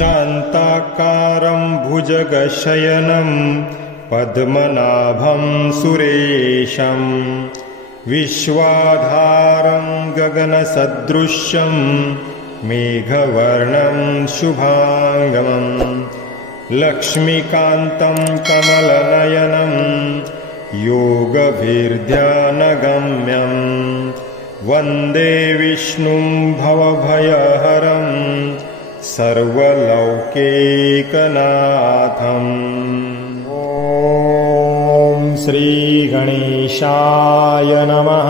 शान्ताकारं भुजगशयनं पद्मनाभं सुरेशं विश्वाधारं गगनसदृशं मेघवर्णं शुभांगं लक्ष्मीकान्तं कमलनयनं योगभिर्ध्यानगम्यं वन्दे विष्णुं भवभयहरं सर्वलौकिकनाथम्। ॐ श्रीगणेशाय नमः।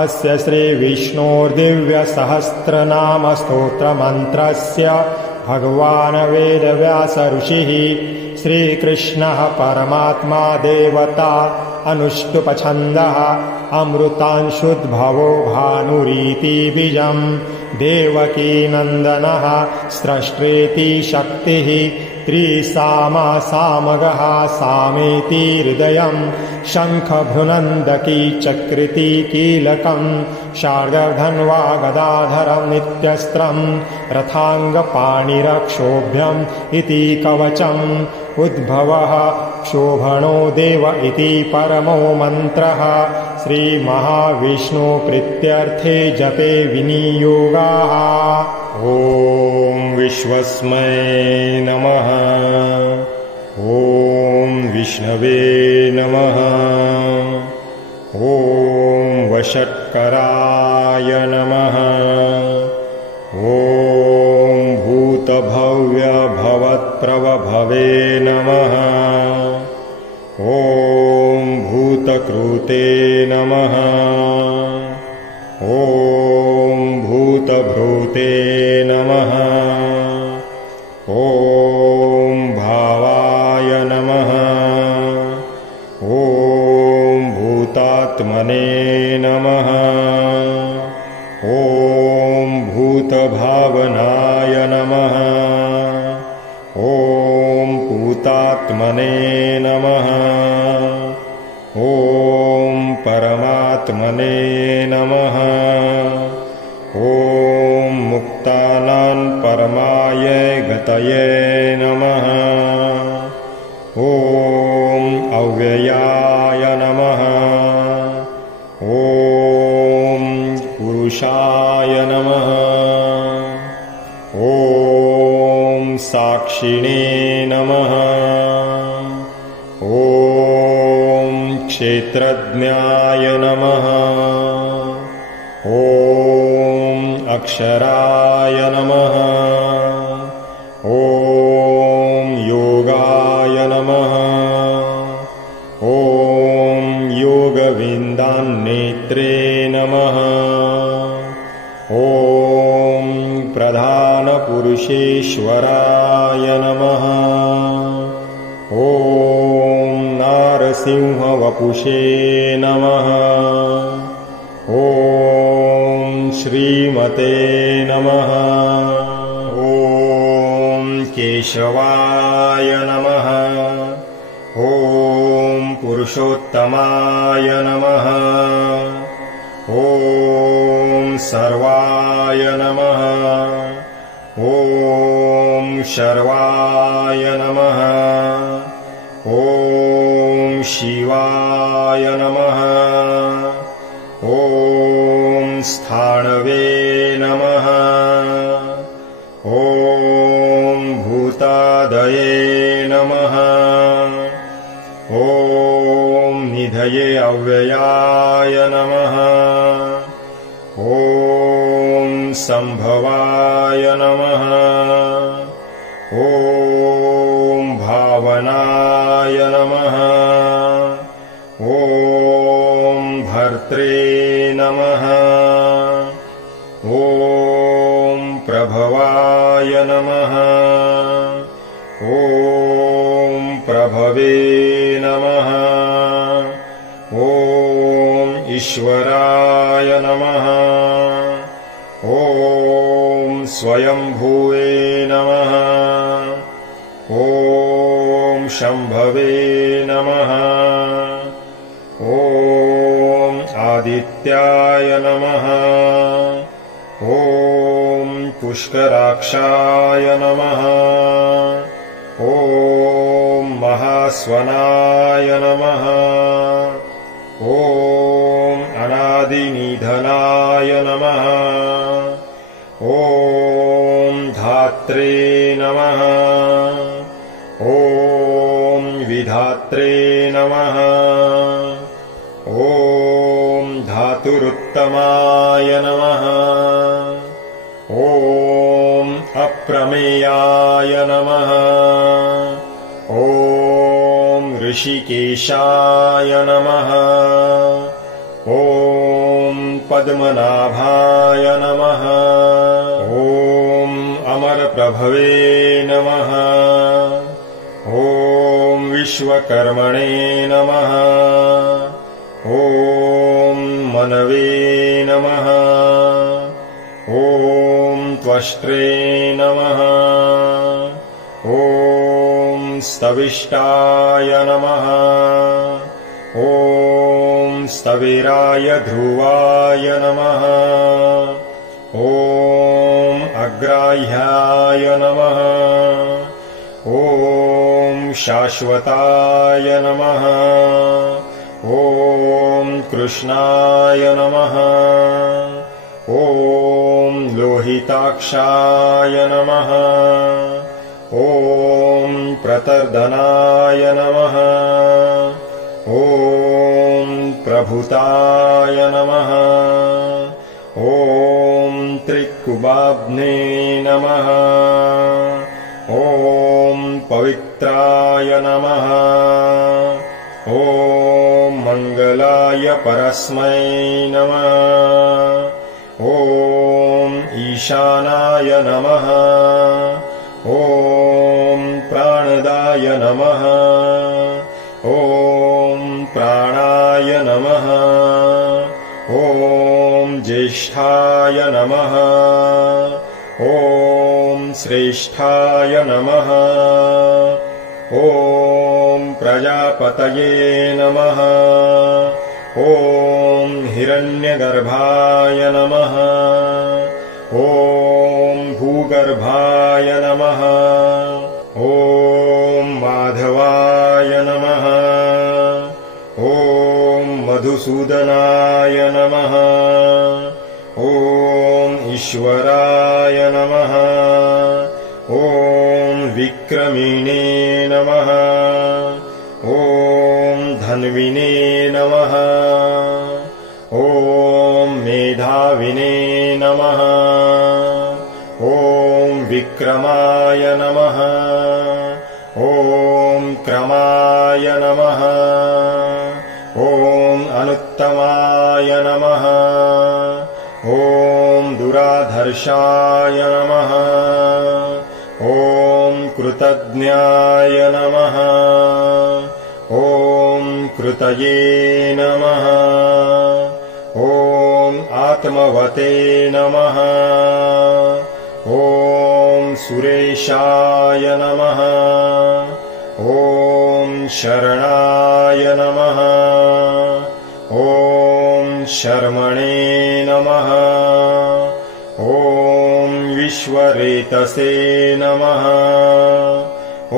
अस्य श्रीविष्णोर्दिव्यसहस्रनामस्तोत्रमन्त्रस्य भगवान् वेदव्यास ऋषिः श्रीकृष्णः परमात्मा देवता अनुष्टुप्छन्दः अमृतांशुद्भवो भानुरीति बीजं देवकीनन्दनः स्रष्टेति शक्तिः त्रिसामा सामगः सामेति हृदयं शङ्खभ्रुनन्दकी चक्रिति कीलकं शार्ङ्गधन्वा गदाधरं नित्यस्त्रं रथाङ्गपाणिरक्षोभ्यम् इति कवचम् उद्भवः क्षोभणो देव इति परमो मन्त्रः श्रीमहाविष्णु प्रीत्यर्थे जपे विनियोगाः। ॐ विश्वस्मै नमः। ॐ विष्णवे नमः। ॐ वषट्कराय नमः। ॐ भूतभव्यभवत्प्रभवे नमः। ॐ भूतकृते नमः। ॐ भूतभृते नमः। ॐ भावाय नमः। ॐ भूतात्मने नमः। ॐ भूतभावनाय नमः। ॐ भूतात्मने नमः। ॐ परमात्मने नमः। ॐ मुक्तानां परमाय गतये नमः। ॐ अव्ययाय नमः। ॐ पुरुषाय नमः। ॐ साक्षिणे नमः। ॐ क्षेत्रज्ञाय नमः। ॐ अक्षराय नमः। ॐ योगाय नमः। ॐ योगविन्दान्नेत्रे नमः। ॐ प्रधानपुरुषेश्वराय नमः। ॐ नारसिंहवपुषे नमः। ॐ श्रीमते नमः। ॐ केशवाय नमः। ॐ पुरुषोत्तमाय नमः। ॐ सर्वाय नमः। ॐ शर्वाय नमः। ॐ शिवाय नमः। ॐ स्थाणवे नमः। ॐ भूतादये नमः। ॐ निधये अव्ययाय नमः। ॐ संभवाय नमः। ॐ भावनाय नमः। ॐ भर्त्रे नमः। ॐ प्रभवाय नमः। ॐ प्रभवे नमः। ॐ ईश्वराय नमः। ॐ स्वयंभुवे नमः। ॐ शम्भवे नमः। ॐ आदित्याय नमः। ॐ पुष्कराक्षाय नमः। ॐ महास्वनाय नमः। ॐ अनादिनिधनाय नमः। ॐ धात्रे नमः। ॐ विधात्रे नमः। ॐ धातुरुत्तमाय नमः। ॐ अप्रमेयाय नमः। ॐ ऋषिकेशाय नमः। ॐ पद्मनाभाय नमः। ॐ अमरप्रभवे नमः। ॐ विश्वकर्मणे नमः। ॐ मनवे नमः। ॐ त्वष्ट्रे नमः। ॐ स्तविष्टाय नमः। ॐ स्तविराय ध्रुवाय नमः। ॐ अग्राह्याय नमः। ॐ शाश्वताय नमः। ॐ कृष्णाय नमः। ॐ लोहिताक्षाय नमः। ॐ प्रतर्दनाय नमः। ॐ प्रभुताय नमः। ॐ त्रिकुबाग्ने नमः। ॐ पवित्राय नमः। ॐ मङ्गलाय परस्मै नमः। ॐ ईशानाय नमः। ॐ प्राणदाय नमः। ॐ प्राणाय नमः। ॐ ज्येष्ठाय नमः। ॐ श्रेष्ठाय नमः। ॐ प्रजापतये नमः। ॐ हिरण्यगर्भाय नमः। ॐ भूगर्भाय नमः। ॐ माधवाय नमः। ॐ मधुसूदनाय नमः। ॐ ईश्वराय नमः। ॐ विक्रमिणे नमः। ॐ धन्विने नमः। ॐ मेधाविने नमः। ॐ विक्रमाय नमः। ॐ क्रमाय नमः। ॐ अनुत्तमाय नमः। ॐ दुराधर्षाय नमः। ॐ कृतज्ञाय नमः। ॐ कृतये नमः। ॐ आत्मवते नमः। ॐ सुरेशाय नमः। ॐ शरणाय नमः। ॐ शर्मणे नमः। ॐ विश्वरेतसे नमः।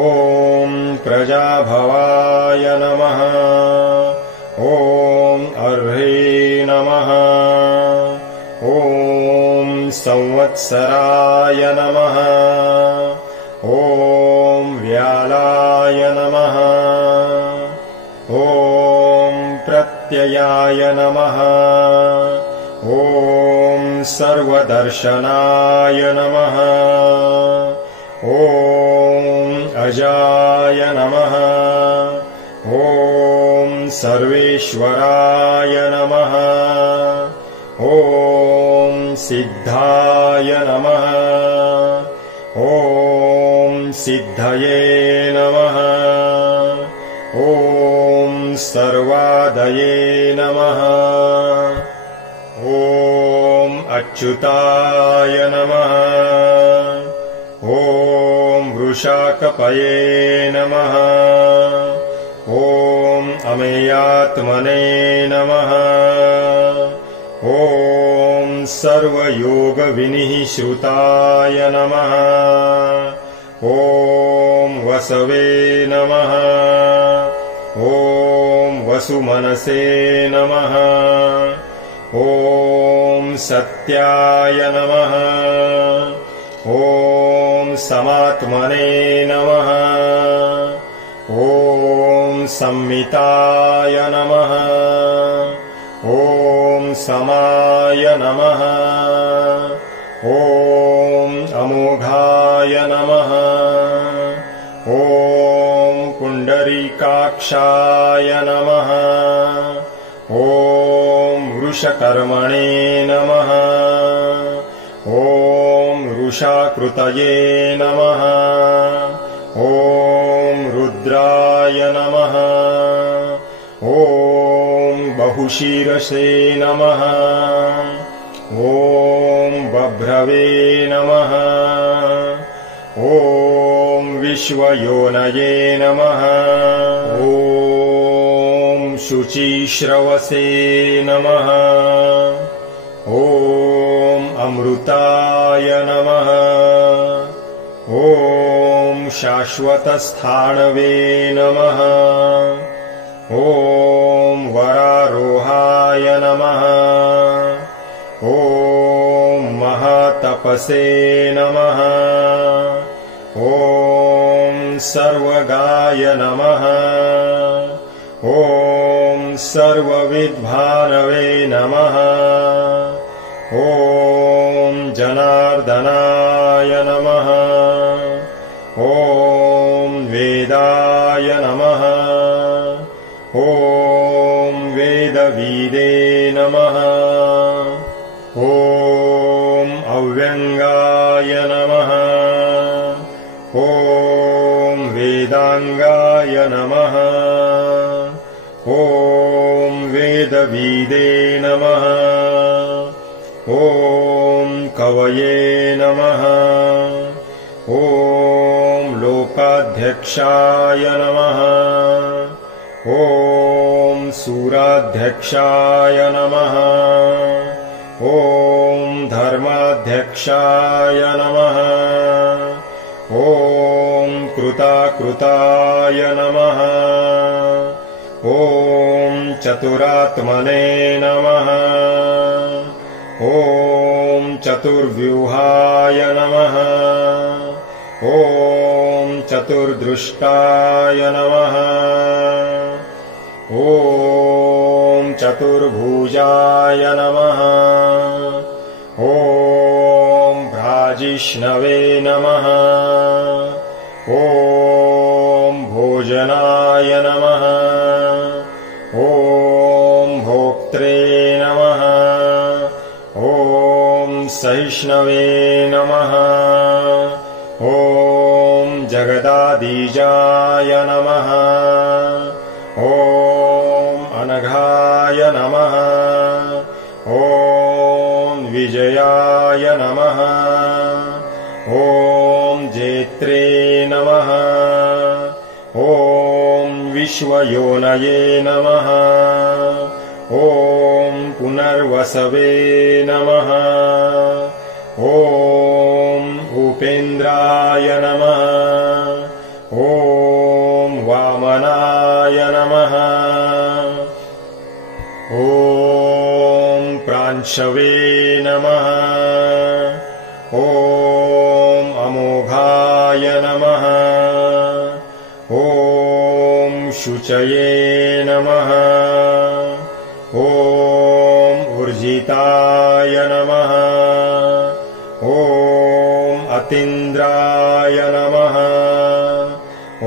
ॐ प्रजाभवाय नमः। ॐ अर्हे नमः। ॐ संवत्सराय नमः। ॐ व्यालाय नमः। ॐ प्रत्ययाय नमः। ॐ सर्वदर्शनाय नमः। ॐ अजाय नमः। ॐ सर्वेश्वराय नमः। ॐ सिद्धाय नमः। ॐ सिद्धये नमः। ॐ सर्वादये नमः। ॐ अच्युताय नमः। ॐ वृषाकपये नमः। ॐ अमेयात्मने नमः। ॐ सर्वयोगविनिःश्रुताय नमः। ॐ वसवे नमः। ॐ वसुमनसे नमः। ॐ सत्याय नमः। ॐ समात्मने नमः। ॐ संमिताय नमः। ॐ समाय नमः। ॐ अमोघाय नमः। ॐ पुण्डरीकाक्षाय नमः। ॐ वृषकर्मणे नमः। ॐ वृषाकृतये नमः। ॐ रुद्राय नमः। ॐ बहुशीरसे नमः। ॐ बभ्रवे नमः। ॐ विश्वयोनये नमः। ॐ शुचिश्रवसे नमः। ॐ अमृताय नमः। ॐ शाश्वतस्थाणवे नमः। ॐ वरारोहाय नमः। ॐ महातपसे नमः। ॐ सर्वगाय नमः। ॐ सर्वविद्भानवे नमः। ॐ जनार्दनाय नमः। ॐ वेदाय नमः। ॐ वेदवीदे नमः। ॐ अव्यङ्गाय नमः। ॐ वेदाङ्गाय नमः। ॐ वेदवीदे नमः। ॐ कवये नमः। ॐ लोकाध्यक्षाय नमः। ॐ सूराध्यक्षाय नमः। ॐ धर्माध्यक्षाय नमः। ॐ कृताकृताय नमः। ॐ चतुरात्मने नमः। ॐ चतुर्व्यूहाय नमः। ॐ चतुर्दृष्टाय नमः। ॐ चतुर्भुजाय नमः। ॐ भ्राजिष्णवे नमः। ॐ भोजनाय नमः। ॐ भोक्त्रे नमः। ॐ सहिष्णवे नमः। ॐ जगदादिजाय नमः। ॐ अनघाय नमः। ॐ विजयाय नमः। ॐ जेत्रे नमः। ॐ विश्वयोनये नमः। ॐ पुनर्वसवे नमः। ॐ उपेन्द्राय नमः। ॐ वामनाय नमः। ॐ प्रांशवे नमः। ॐ अमोघाय नमः। ॐ शुचये नमः। ॐ ऊर्जिताय नमः। ॐ अतीन्द्राय नमः।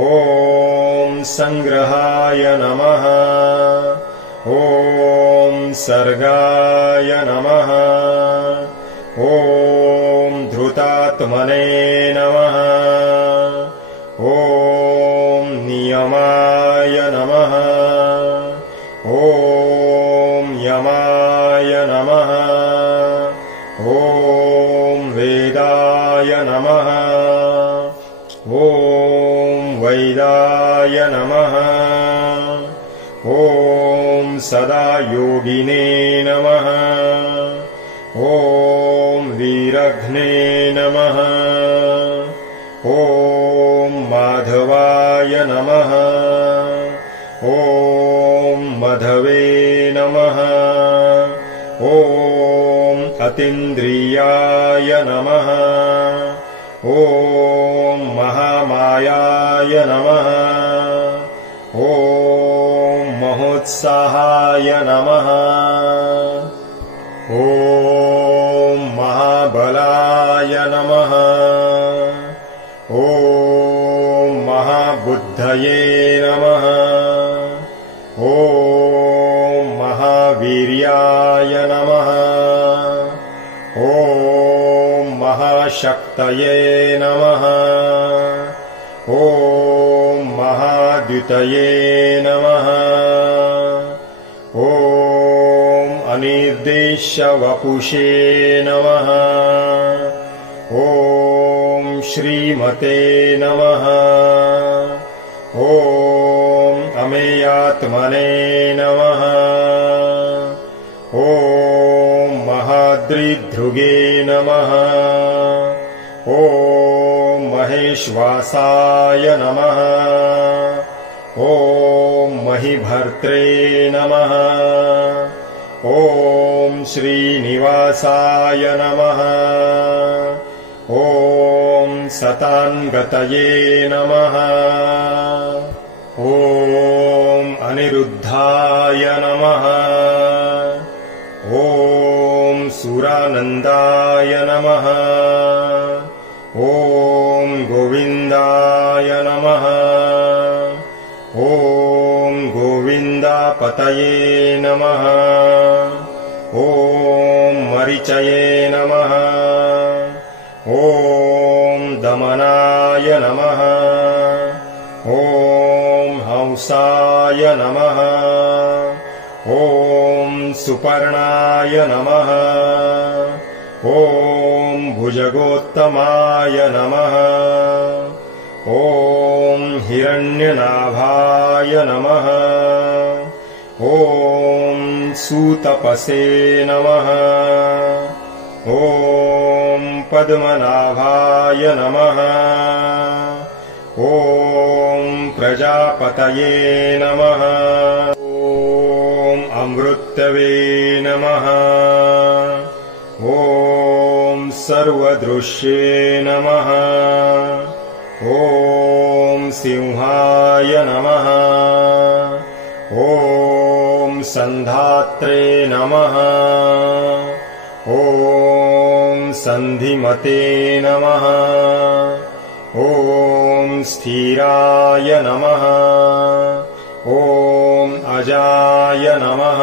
ॐ संग्रहाय नमः। ॐ सर्गाय नमः। ॐ धृतात्मने नमः। ॐ नियमाय नमः। ॐ यमाय नमः। ॐ वेदाय नमः। ॐ वैदाय नमः। ॐ सदा योगिने नमः। ॐ अग्ने नमः। ॐ माधवाय नमः। ॐ मधवे नमः। ॐ अतीन्द्रियाय नमः। ॐ महामायाय नमः। ॐ महोत्साहाय नमः। ॐ महाबलाय नमः। ॐ महाबुद्धये नमः। ॐ महावीर्याय नमः। ॐ महाशक्तये नमः। ॐ महाद्युतये नमः। ॐ अनिर्देश्य वपुषे नमः। ॐ श्रीमते नमः। ॐ अमेयात्मने नमः। ॐ महाद्रिधृगे नमः। ॐ महेश्वासाय नमः। ॐ महिभर्त्रे नमः। ॐ श्रीनिवासाय नमः। ॐ सतान्गतये नमः। ॐ अनिरुद्धाय नमः। ॐ सुरानन्दाय नमः। ॐ गोविन्दाय नमः। ॐ गोविन्दापतये नमः। ॐ मरीचये नमः। ॐ दमनाय नमः। ॐ हंसाय नमः। ॐ सुपर्णाय नमः। ॐ भुजगोत्तमाय नमः। ॐ हिरण्यनाभाय नमः। ॐ सूतपसे नमः। ॐ पद्मनाभाय नमः। ॐ प्रजापतये नमः। ॐ अमृतवे नमः। ॐ सर्वदृश्ये नमः। ॐ सिंहाय नमः। ॐ सन्धात्रे नमः। ॐ सन्धिमते नमः। ॐ स्थिराय नमः। ॐ अजाय नमः।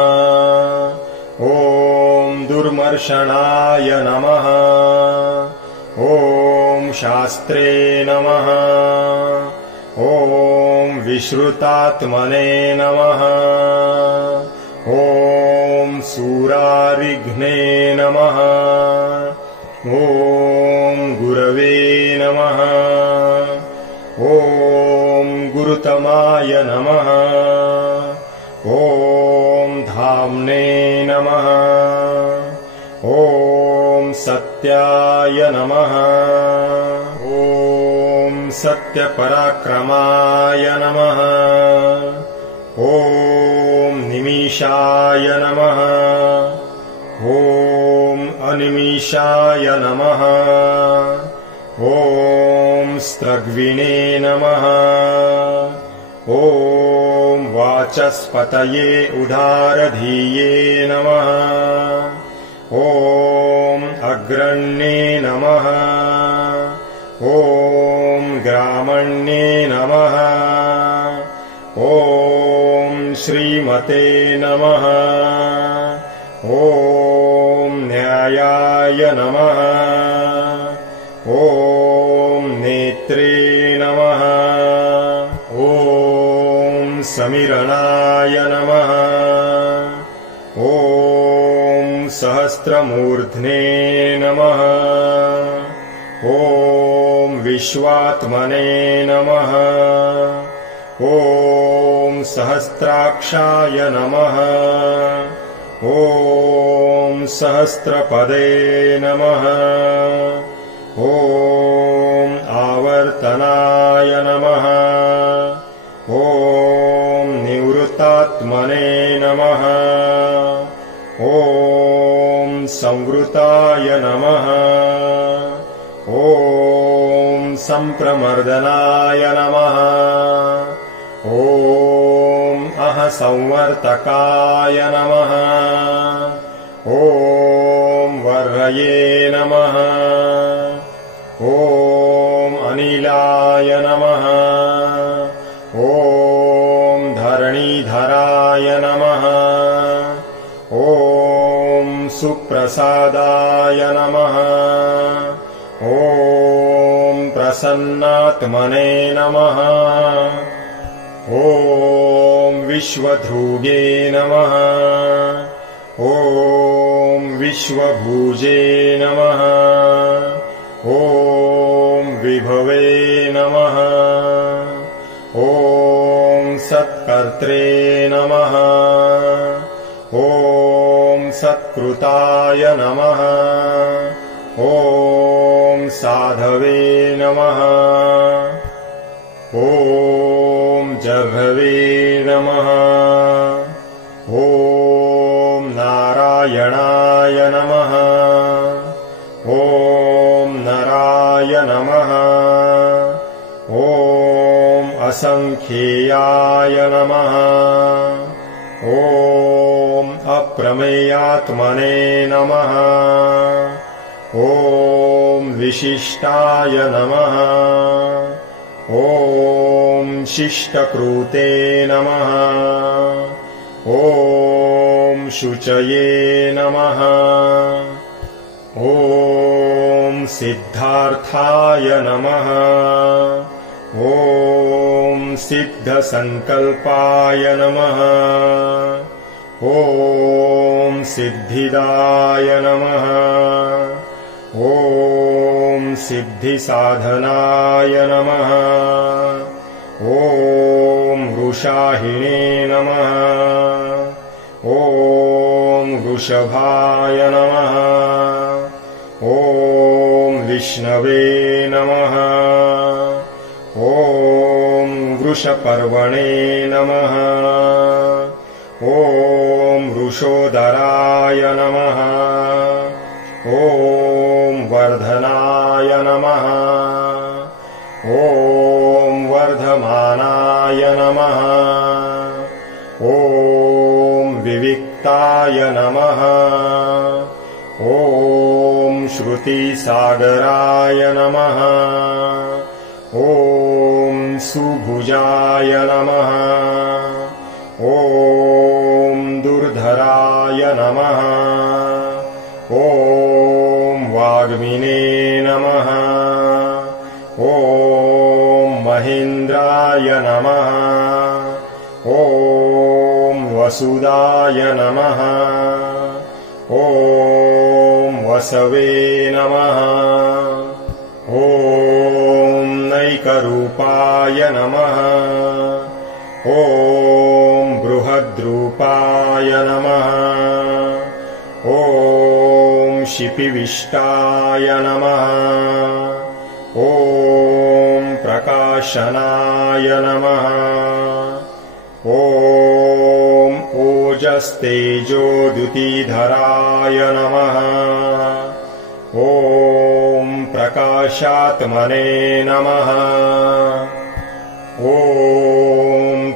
ॐ दुर्मर्शनाय नमः। ॐ शास्त्रे नमः। ॐ विश्रुतात्मने नमः। ॐ सूरारिघ्ने नमः। ॐ गुरवे नमः। ॐ गुरुतमाय नमः। ॐ धाम्ने नमः। ॐ सत्याय नमः। ॐ सत्यपराक्रमाय नमः। ॐ निमिषाय नमः। ॐ अनिमिषाय नमः। ॐ स्त्रग्विणे नमः। ॐ वाचस्पतये उदारधीये नमः। ॐ अग्रण्ये नमः। ॐ ग्रामण्ये नमः। ॐ श्रीमते नमः। ॐ न्यायाय नमः। ॐ नेत्रे नमः। ॐ समीरणाय नमः। ॐ सहस्रमूर्ध्ने नमः। ॐ विश्वात्मने नमः। ॐ सहस्राक्षाय नमः। ॐ सहस्रपदे नमः। ॐ आवर्तनाय नमः। ॐ निवृत्तात्मने नमः। ॐ संवृताय नमः। ॐ संप्रमर्दनाय नमः। ॐ अहसंवर्तकाय नमः। ॐ वर्हये नमः। ॐ अनिलाय नमः। ॐ धरणीधराय नमः। ॐ सुप्रसादाय नमः। ॐ प्रसन्नात्मने नमः। ॐ विश्वध्रुगे नमः। ॐ विश्वभुजे नमः। ॐ विभवे नमः। ॐ सत्कर्त्रे नमः। ॐ सत्कृताय नमः। ॐ साधवे नमः। ॐ जघवे नमः। ॐ नारायणाय नमः। ॐ नराय नमः। ॐ असंख्येयाय नमः। ॐ अप्रमेयात्मने नमः। ॐ विशिष्टाय नमः। ॐ शिष्टकृते नमः। ॐ शुचये नमः। ॐ सिद्धार्थाय नमः। ॐ सिद्धसंकल्पाय नमः। ॐ सिद्धिदाय नमः। ॐ सिद्धिसाधनाय नमः। ॐ वृषाहिणे नमः। ॐ वृषभाय नमः। ॐ विष्णवे नमः। ॐ वृषपर्वणे नमः। ॐ वृषोदराय नमः। ॐ वर्धनाय नमः। ॐ वर्धमानाय नमः। ॐ विविक्ताय नमः। ॐ श्रुतिसागराय नमः। ॐ सुभुजाय नमः। ॐ दुर्धराय नमः। ॐ वाग्मिने नमः। ॐ महेन्द्राय नमः। ॐ वसुदाय नमः। ॐ वसवे नमः। ॐ नैकरूपाय नमः। ॐ बृहद्रूपाय नमः। ॐ शिपिविष्टाय नमः। ॐ प्रकाशनाय नमः। ॐ ओजस्तेजोद्युतिधराय नमः। ॐ प्रकाशात्मने नमः। ॐ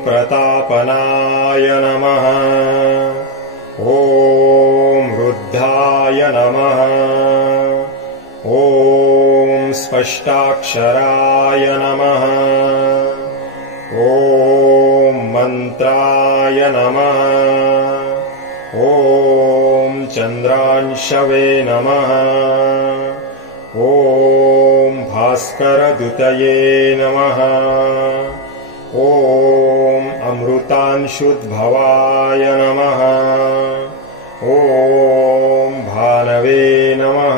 प्रतापनाय नमः। ॐ रुद्धाय नमः। ॐ स्पष्टाक्षराय नमः। ॐ मन्त्राय नमः। ॐ चन्द्रांशवे नमः। ॐ भास्करदुतये नमः। ॐ अमृतांशुद्भवाय नमः। ॐ भानवे नमः।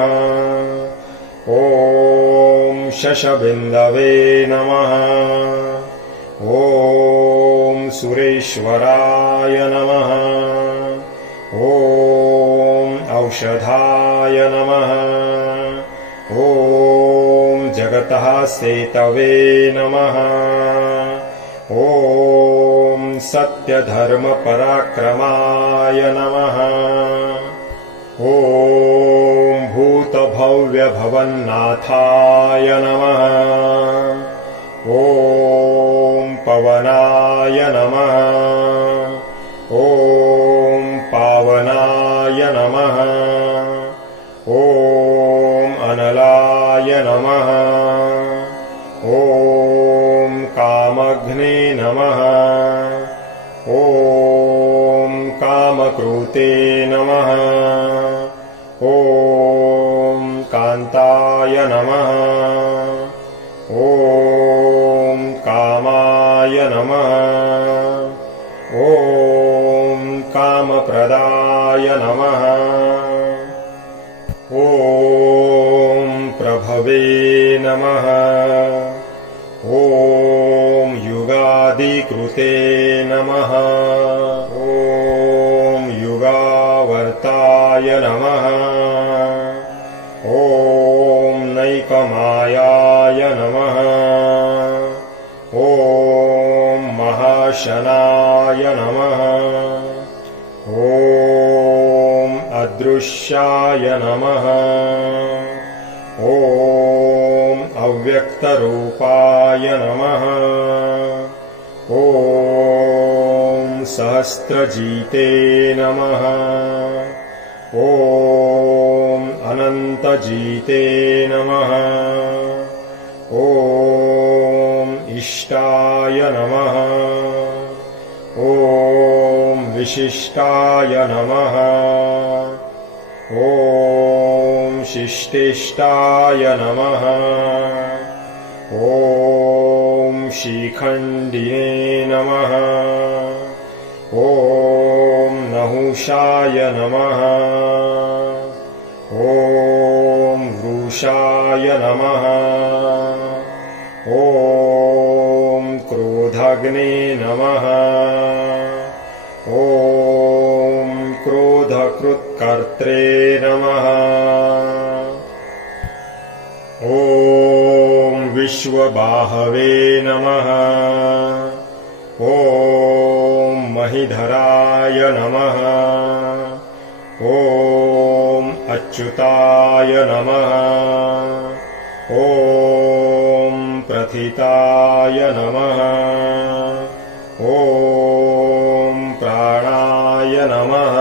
ॐ शशबिन्दवे नमः। ॐ सुरेश्वराय नमः। ॐ औषधाय नमः। ॐ जगतः सेतवे नमः। ॐ सत्यधर्मपराक्रमाय नमः। ॐ भूतभव्यभवन्नाथाय नमः। ॐ पवनाय नमः। ॐ पावनाय नमः। ॐ अनलाय नमः। ॐ कामघ्ने नमः। ॐ कामकृते नमः। ॐ कान्ताय नमः। ॐ कामाय नमः। ॐ कामप्रदाय नमः। ॐ प्रभवे नमः। ॐ युगादिकृते नमः। ॐ युगावर्ताय नमः। ॐ नैकमायाय नमः। ॐ महाशनाय नमः। ॐ अदृश्याय नमः। ॐ अव्यक्तरूपाय नमः। ॐ सहस्रजीते नमः। ॐ अनन्तजीते नमः। ॐ इष्टाय नमः। ॐ विशिष्टाय नमः। ॐ शिष्टेष्टाय नमः। ॐ शिखण्डिने नमः। ॐ नहुषाय नमः। ॐ वृषाय नमः। ॐ क्रोधाग्ने नमः। ॐ क्रोधकृत्कर्त्रे नमः। ॐ विश्वबाहवे नमः। ॐ महिधराय नमः। ॐ अच्युताय नमः। ॐ प्रथिताय नमः। ॐ प्राणाय नमः।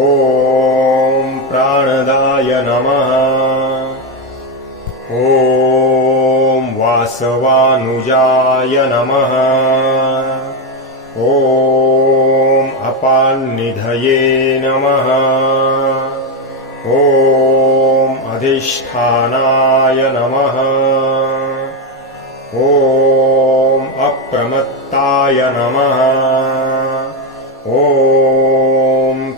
ॐ प्राणदाय नमः। ॐ वासवानुजाय नमः। ॐ अपान्निधये नमः। ॐ अधिष्ठानाय नमः। ॐ अप्रमत्ताय नमः। ॐ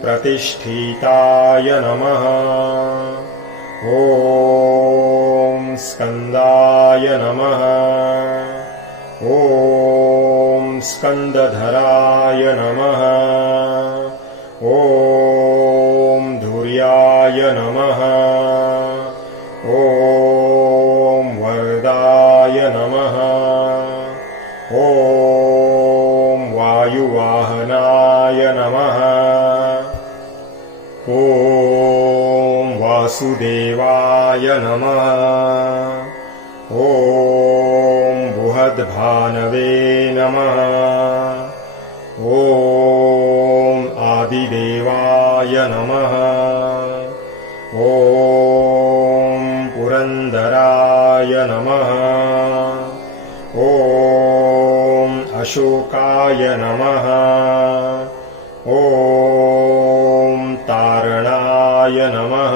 प्रतिष्ठिताय नमः। ॐ स्कन्दाय नमः। ॐ स्कन्दधराय नमः। ॐ धुर्याय नमः। ॐ वरदाय नमः। ॐ वायुवाहनाय नमः। ॐ वासुदेवाय नमः। ॐ बुहद्भानवे नमः। ॐ आदिदेवाय नमः। ॐ पुरन्दराय नमः। ॐ अशोकाय नमः। ॐ तारणाय नमः।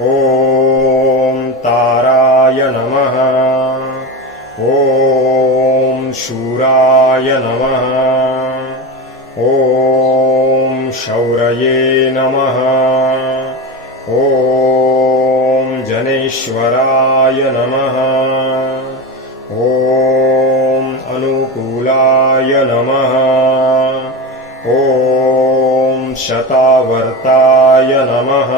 ॐ ताराय नमः। ॐ शूराय नमः। ॐ शौरये नमः। ॐ जनेश्वराय नमः। ॐ अनुकूलाय नमः। ॐ शतावर्त पद्महस्ताय नमः।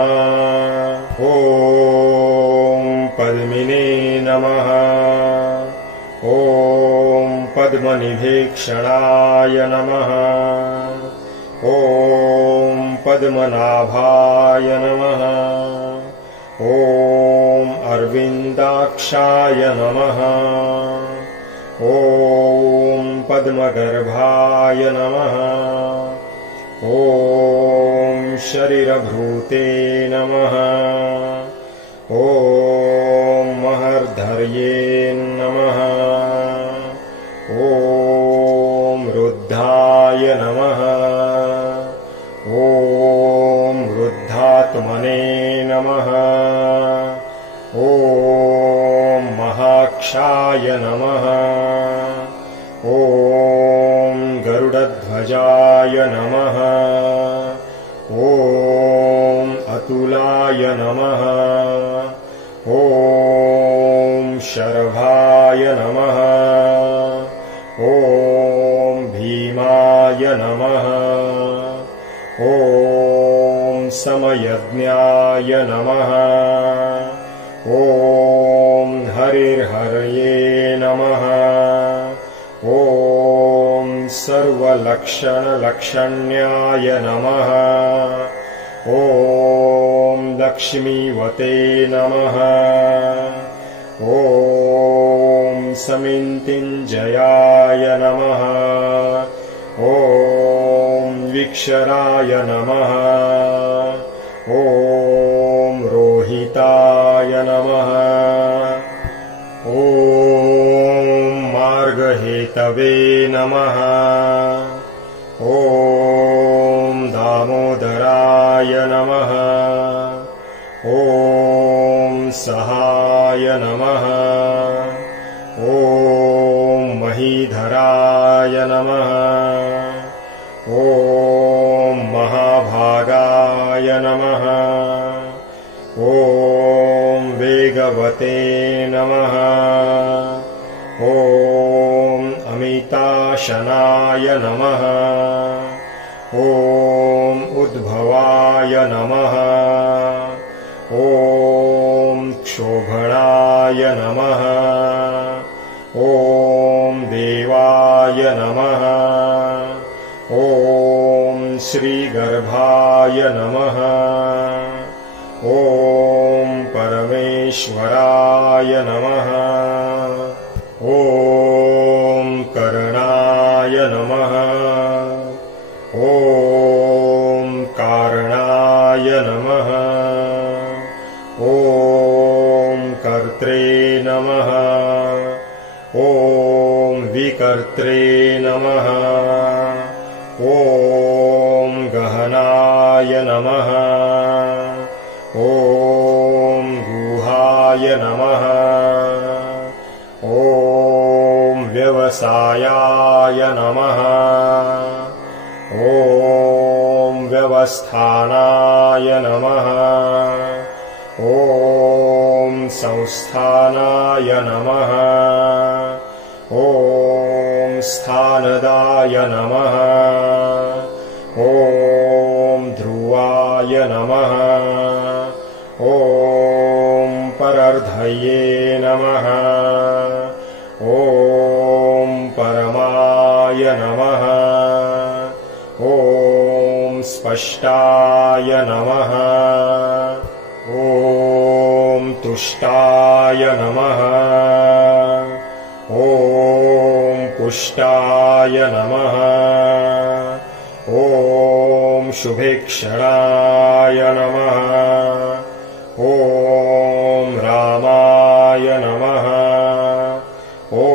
ॐ पद्मिने नमः। ॐ पद्मनिभीक्षणाय नमः। ॐ पद्मनाभाय नमः। ॐ अरविन्दाक्षाय नमः। ॐ पद्मगर्भाय नमः। ॐ शरीरभूते नमः। ॐ महर्धर्ये नमः। ॐ रुद्धाय नमः। ॐ रुद्धात्मने नमः। ॐ महाक्षाय नमः। ॐ गरुडध्वजाय नमः। ॐ अतुलाय नमः। ॐ शर्भाय नमः। ॐ भीमाय नमः। ॐ समयज्ञाय नमः। ॐ हरिर्हरये नमः। ॐ सर्वलक्षणलक्षण्याय नमः। ॐ लक्ष्मीवते नमः। ॐ समिन्तिञ्जयाय नमः। ॐ विक्षराय नमः। ॐ रोहिताय नमः। ॐ मार्गहेतवे नमः। ॐ दामोदराय नमः। ॐ सहाय नमः। ॐ महीधराय नमः। ॐ महाभागाय नमः। ॐ वेगवते नमः। ॐ अमिताशनाय नमः। ॐ उद्भवाय नमः। ॐ क्षोभणाय नमः। ॐ देवाय नमः। ॐ श्रीगर्भाय नमः। ॐ परमेश्वराय नमः। ॐ करणाय नमः। ॐ कारणाय नमः। ॐ कर्त्रे नमः। ॐ विकर्त्रे नमः। ॐ गहनाय नमः। ॐ गुहाय नमः। ॐ व्यवसायाय नमः। ॐ व्यवस्थानाय नमः। ॐ संस्थानाय नमः। ॐ स्थानदाय नमः। ॐ ध्रुवाय नमः। ॐ परर्धये नमः। ॐ परमाय नमः। ॐ स्पष्टाय नमः। ॐ तुष्टाय नमः। ॐ पुष्टाय नमः। ॐ शुभेक्षणाय नमः। ॐ रामाय नमः। ॐ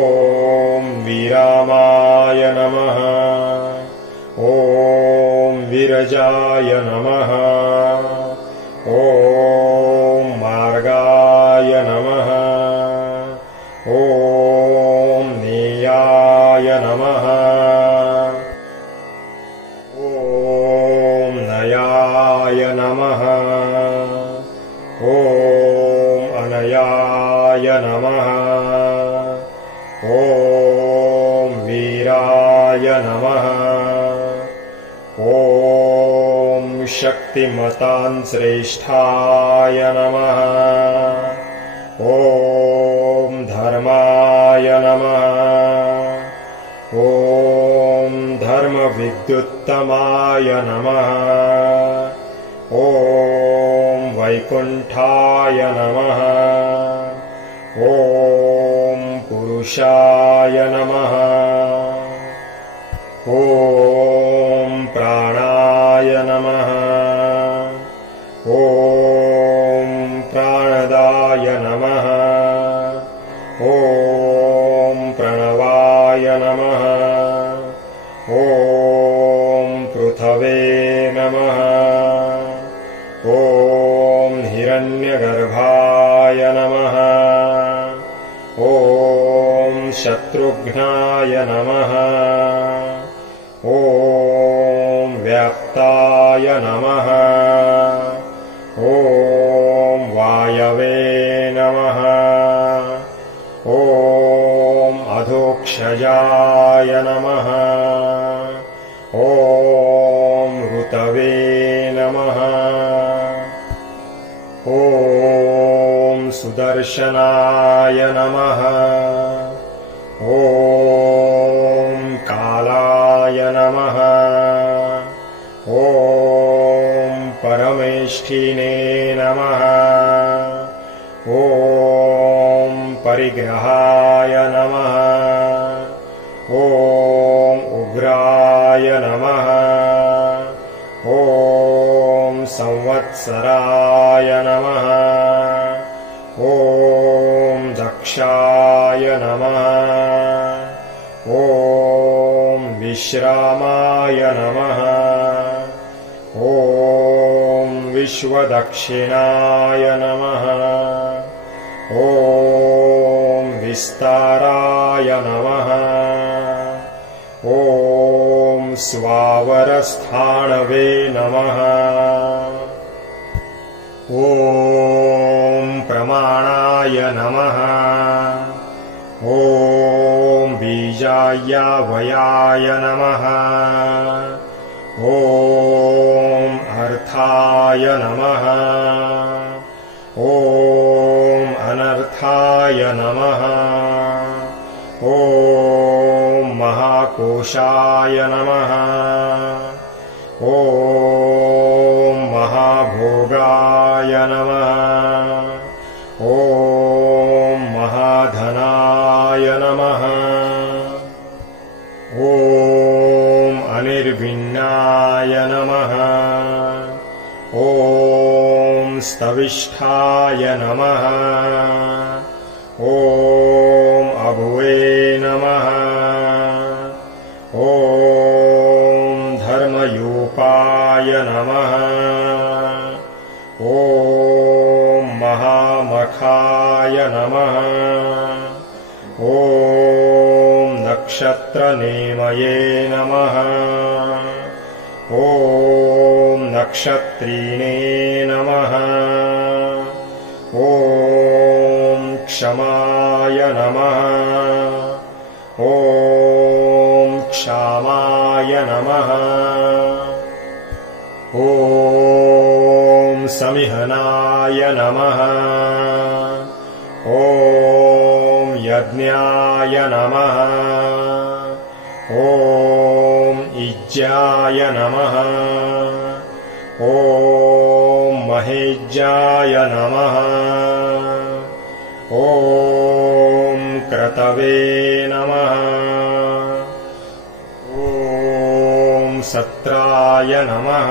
विरामाय नमः। ॐ विरजाय नमः। ॐ मार्गाय नमः। ॐ नेयाय नमः। ॐ नयाय नमः। ॐ अनयाय नमः। ॐ वीराय नमः। ॐ शक्ति शक्तिमतां श्रेष्ठाय नमः। ॐ धर्माय नमः। ॐ धर्मविद्युत्तमाय नमः। ॐ वैकुण्ठाय नमः। ॐ पुरुषाय नमः। ॐ प्राणाय नमः। ॐ प्राणदाय नमः। ॐ प्रणवाय नमः। ॐ पृथवे नमः। ॐ हिरण्यगर्भाय नमः। ॐ शत्रुघ्नाय नमः। ॐ व्याप्ताय नमः। ॐ वायवे नमः। ॐ अधोक्षजाय नमः। ॐ ऋतवे नमः। ॐ सुदर्शनाय नमः। ॐ कालाय नमः। ॐ परमेष्ठिने नमः। ॐ परिग्रहाय नमः। ॐ उग्राय नमः। ॐ संवत्सराय नमः। ॐ दक्षाय नमः। ॐ विश्रामाय नमः। ॐ विश्वदक्षिणाय नमः। ॐ विस्ताराय नमः। ॐ स्वावरस्थाणवे नमः। ॐ प्रमाणाय नमः। ॐ बीजायावयाय नमः। ॐ अर्थाय नमः। ॐ अनर्थाय नमः। ॐ महाकोशाय नमः। ॐ महाभोगाय नमः। ॐ महाधनाय नमः। ॐ अनिर्विण्णाय नमः। ॐ स्तविष्ठाय नमः। ॐ अभुवे नमः। ॐ धर्मयूपाय नमः। ॐ महामखाय नमः। ॐ नक्षत्रनेमये नमः। ॐ नक्षत्रीणे नमः। ॐ क्षमाय नमः। ॐ क्षामाय नमः। ॐ समिहनाय नमः। ॐ यज्ञाय नमः। ॐ इज्जाय नमः। ॐ महेज्जाय नमः। ॐ क्रतवे नमः। ॐ सत्राय नमः।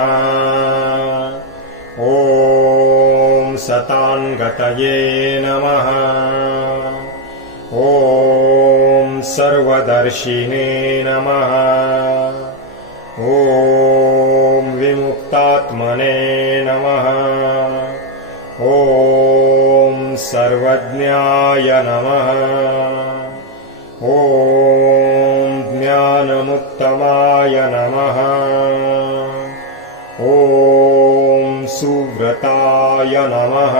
ॐ सताङ्गतये नमः। ॐ सर्वदर्शिने नमः। ॐ विमुक्तात्मने नमः। ॐ सर्वज्ञाय नमः। ॐ ज्ञानमुत्तमाय नमः। ॐ सुव्रताय नमः।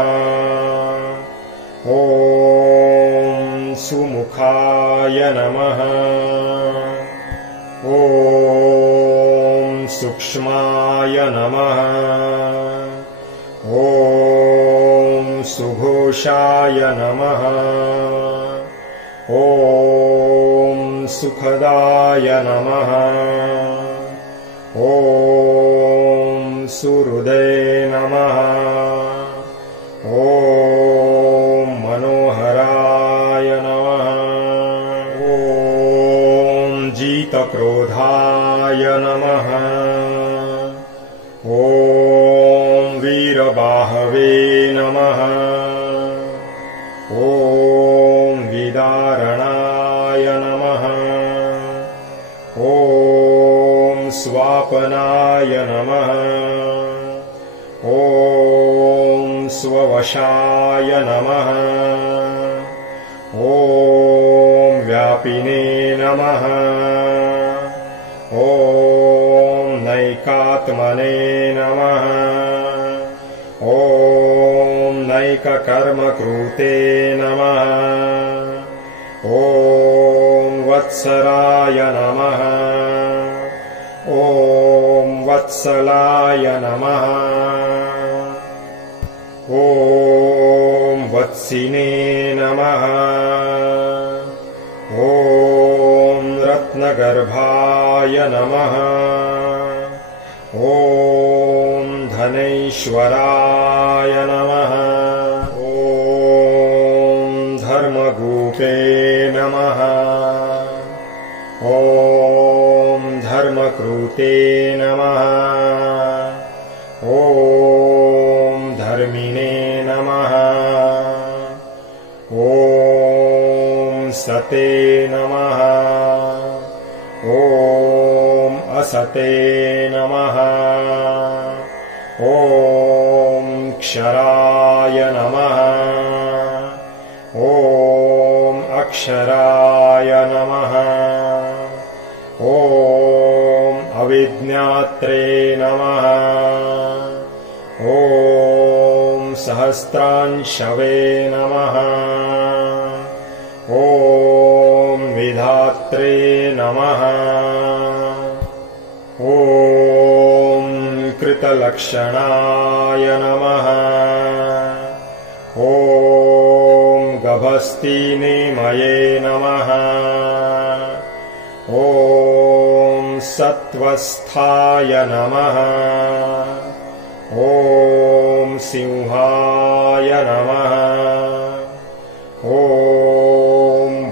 ॐ सुमुखाय नमः। ॐ सूक्ष्माय नमः। सन्तोषाय नमः। ॐ सुखदाय नमः। ॐ सुहृदे नमः। ॐ मनोहराय नमः। ॐ जितक्रोधाय नमः। ॐ वीरबाहवे नमः। ॐ विदारणाय नमः। ॐ स्वापनाय नमः। ॐ स्ववशाय नमः। ॐ व्यापिने नमः। ॐ नैकात्मने नमः। ॐ नैककर्मकृते नमः। ॐ वत्सराय नमः। ॐ वत्सलाय नमः। ॐ वत्सिने नमः। ॐ रत्नगर्भाय नमः। ॐ धनैश्वराय नमः। ॐ धर्मगोपे नमः। ॐ धर्मकृते नमः। ॐ धर्मिणे नमः। ॐ सते नमः। ॐ असते नमः। ॐ क्षराय नमः। ॐ अक्षराय नमः। ॐ अविज्ञात्रे नमः। ॐ सहस्रांशवे नमः। ॐ विधात्रे नमः। ॐ कृतलक्षणाय नमः। ॐ गभस्तिनिमये नमः। ॐ सत्त्वस्थाय नमः। ॐ सिंहाय नमः। ॐ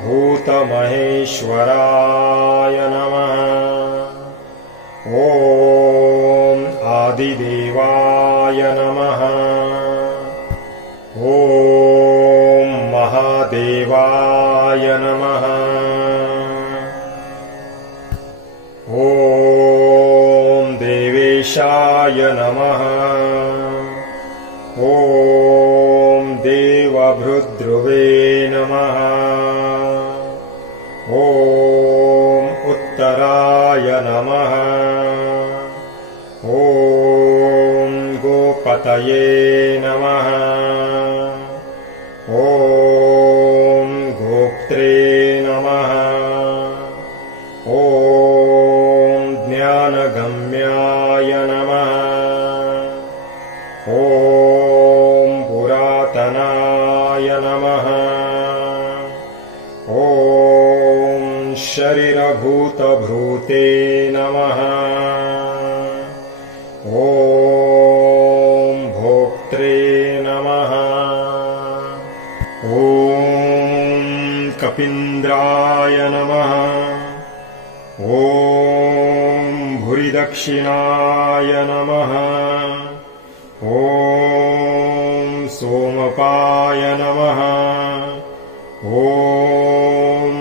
भूतमहेश्वराय नमः। ॐ आदिदेवाय नमः। ॐ महादेवाय नमः। ॐ देवेशाय नमः। ॐ देवभृद्रुवे नमः। ॐ उत्तराय नमः। ॐ गोपतये नमः। ॐ गोप्त्रे नमः। ॐ ज्ञानगम्याय नमः। ॐ पुरातनाय नमः। ॐ शरीरभूतभृते नमः। ॐ भोक्त्रे नमः। ॐ कपीन्द्राय नमः। ॐ भूरिदक्षिणाय नमः। ॐ सोमपाय नमः। ॐ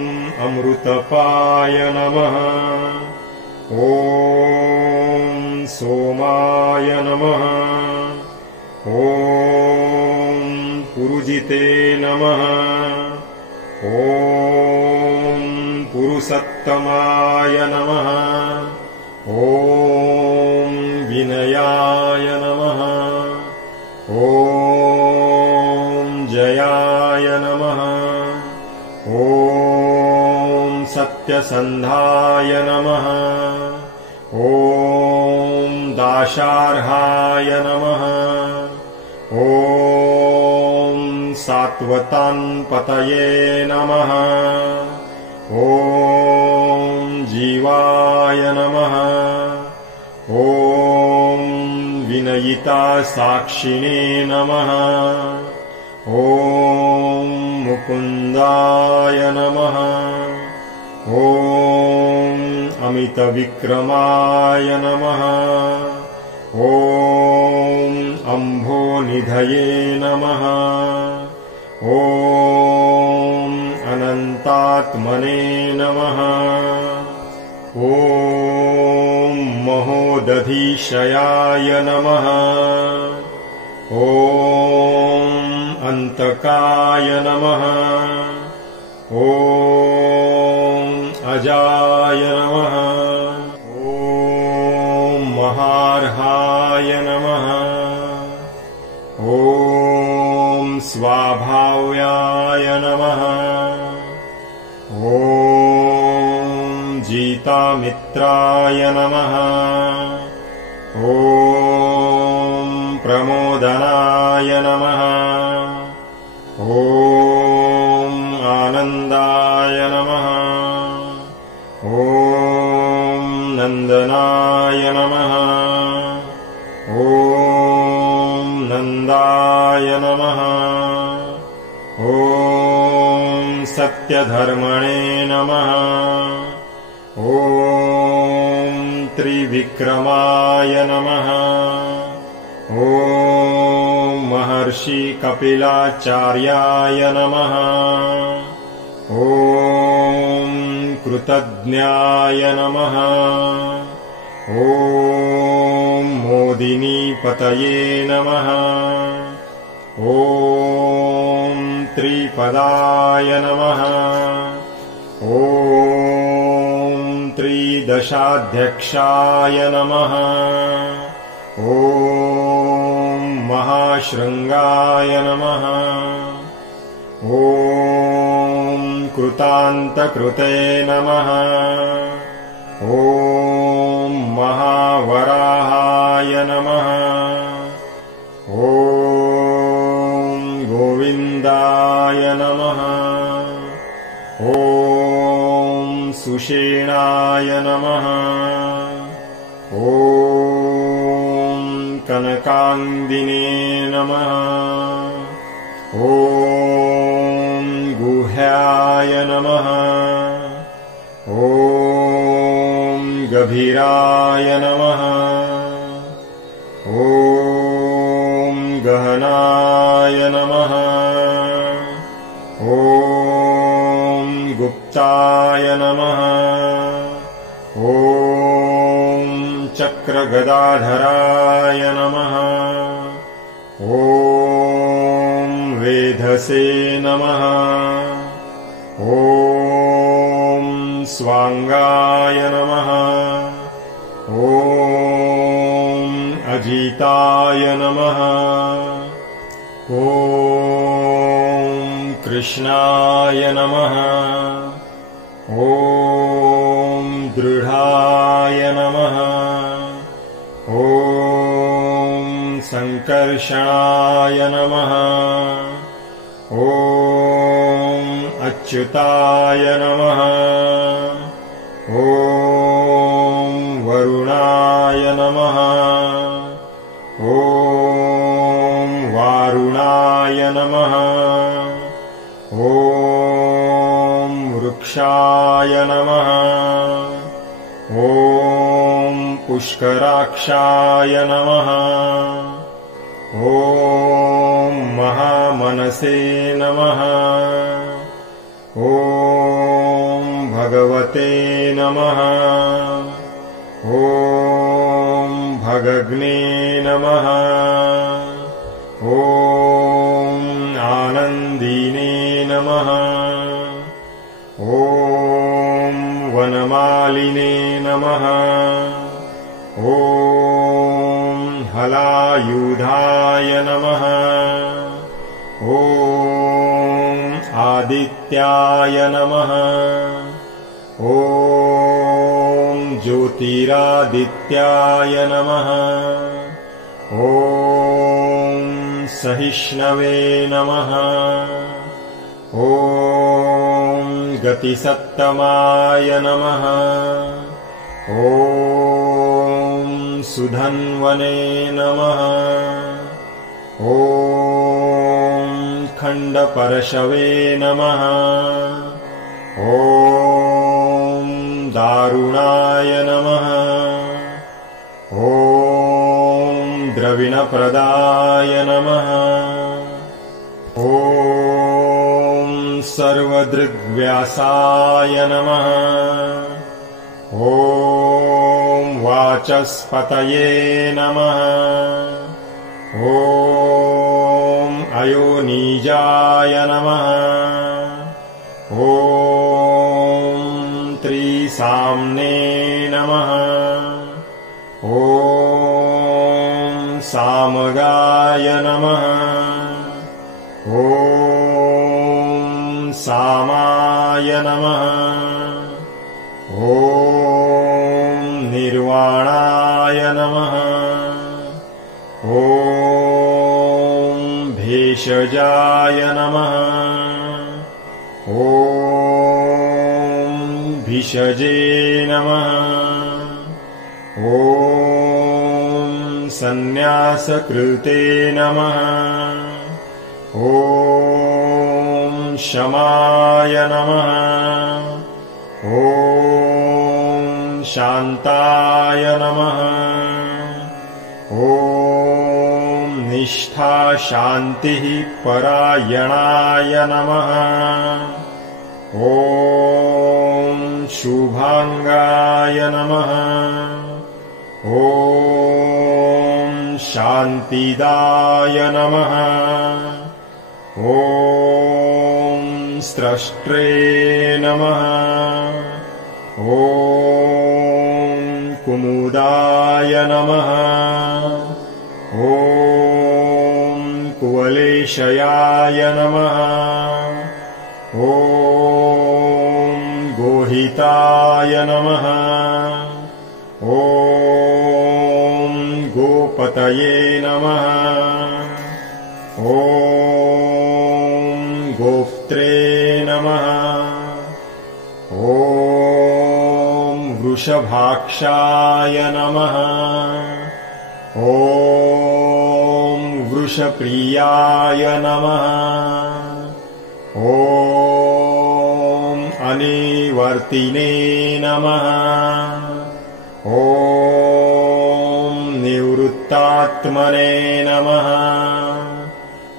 अमृतपाय नमः। ॐ सोमाय नमः। ॐ पुरुजिते नमः। ॐ पुरुषोत्तमाय नमः। ॐ विनयाय नमः। ॐ जयाय नमः। ॐ सत्यसन्धाय नमः। ॐ दाशार्हाय नमः। ॐ सात्वतान्पतये नमः। ॐ जीवाय नमः। ॐ विनयिता साक्षिणे नमः। ॐ मुकुन्दाय नमः। ॐ अमितविक्रमाय नमः। ॐ अम्भोनिधये नमः। ॐ अनन्तात्मने नमः। ॐ महोदधीशयाय नमः। ॐ अन्तकाय नमः। ॐ अजाय नमः। ॐ महार्हाय नमः। ॐ स्वाभाव्याय नमः। ॐ जीतामित्राय नमः। ॐ प्रमोदनाय नमः। ॐ आनन्दाय नमः। ॐ नन्दनाय नमः। ॐ नन्दाय नमः। ॐ सत्यधर्मणे नमः। ॐ त्रिविक्रमाय नमः। ॐ महर्षि कपिलाचार्याय नमः। ॐ कृतज्ञाय नमः। ॐ मोदिनीपतये नमः। ॐ त्रिपदाय नमः। ॐ त्रिदशाध्यक्षाय नमः। ॐ महाशृङ्गाय नमः। ॐ कृतान्तकृते नमः। ॐ महावराहाय नमः। ॐ गोविन्दाय नमः। ॐ सुषेणाय नमः। ॐ कनकाङ्गिने नमः। ॐ गुह्याय नमः। ॐ गभीराय नमः। ॐ गहनाय नमः। ॐ गुप्ताय नमः। ॐ चक्रगदाधराय नमः। ॐ वेधसे नमः। ॐ स्वाङ्गाय नमः। ॐ अजिताय नमः। ॐ कृष्णाय नमः। ॐ दृढाय नमः। ॐ सङ्कर्षणाय नमः। ॐ अच्युताय नमः। ॐ वरुणाय नमः। ॐ वारुणाय नमः। ॐ वृक्षाय नमः। ॐ पुष्कराक्षाय नमः। ॐ महामनसे नमः। ॐ भगवते नमः। ॐ भगग्ने नमः। ॐ आनन्दिने नमः। ॐ वनमालिने नमः। ॐ हलायुधाय नमः। ॐ आदित्याय नमः। ॐ ज्योतिरादित्याय नमः। ॐ सहिष्णवे नमः। ॐ गतिसत्तमाय नमः। ॐ सुधन्वने नमः। ॐ खण्डपरशवे नमः। ॐ दारुणाय नमः। ॐ द्रविणप्रदाय नमः। ॐ सर्वदृग्व्यासाय नमः। ॐ वाचस्पतये नमः। ॐ अयोनिजाय नमः। ॐ त्रिसाम्ने नमः। ॐ सामगाय नमः। ॐ सामाय नमः। ॐ निर्वाणाय नमः। ॐ भेषजाय नमः। ॐ भिषजे नमः। ॐ सन्न्यासकृते नमः। ॐ शमाय नमः। ॐ शान्ताय नमः। ॐ निष्ठाशान्तिः परायणाय नमः। ॐ शुभाङ्गाय नमः। ॐ शान्तिदाय नमः। ॐ स्रष्ट्रे नमः। ॐ कुमुदाय नमः। ॐ कुवलेशयाय नमः। ॐ गोहिताय नमः। ॐ गोपतये नमः। ॐ गोप्त्रे नमः। ॐ वृषभाक्षाय नमः। ॐ वृषप्रियाय नमः। ॐ अनिवर्तिने नमः। ॐ निवृत्तात्मने नमः।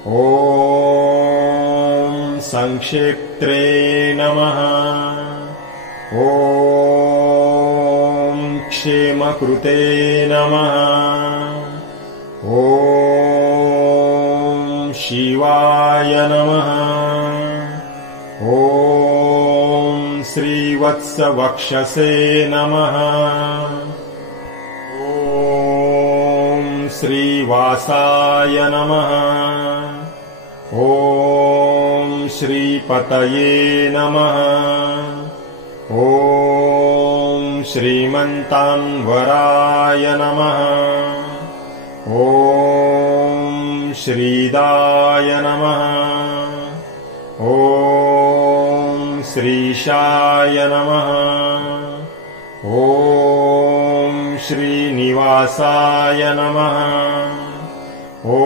ॐ संक्षेप्त्रे नमः। ॐ क्षेमकृते नमः। ॐ शिवाय नमः। ॐ श्रीवत्सवक्षसे नमः। ॐ श्रीवासाय नमः। ॐ श्रीपतये नमः। ॐ श्रीमन्तान्वराय नमः। ॐ श्रीदाय नमः। ॐ श्रीशाय नमः। ॐ श्रीनिवासाय नमः। ॐ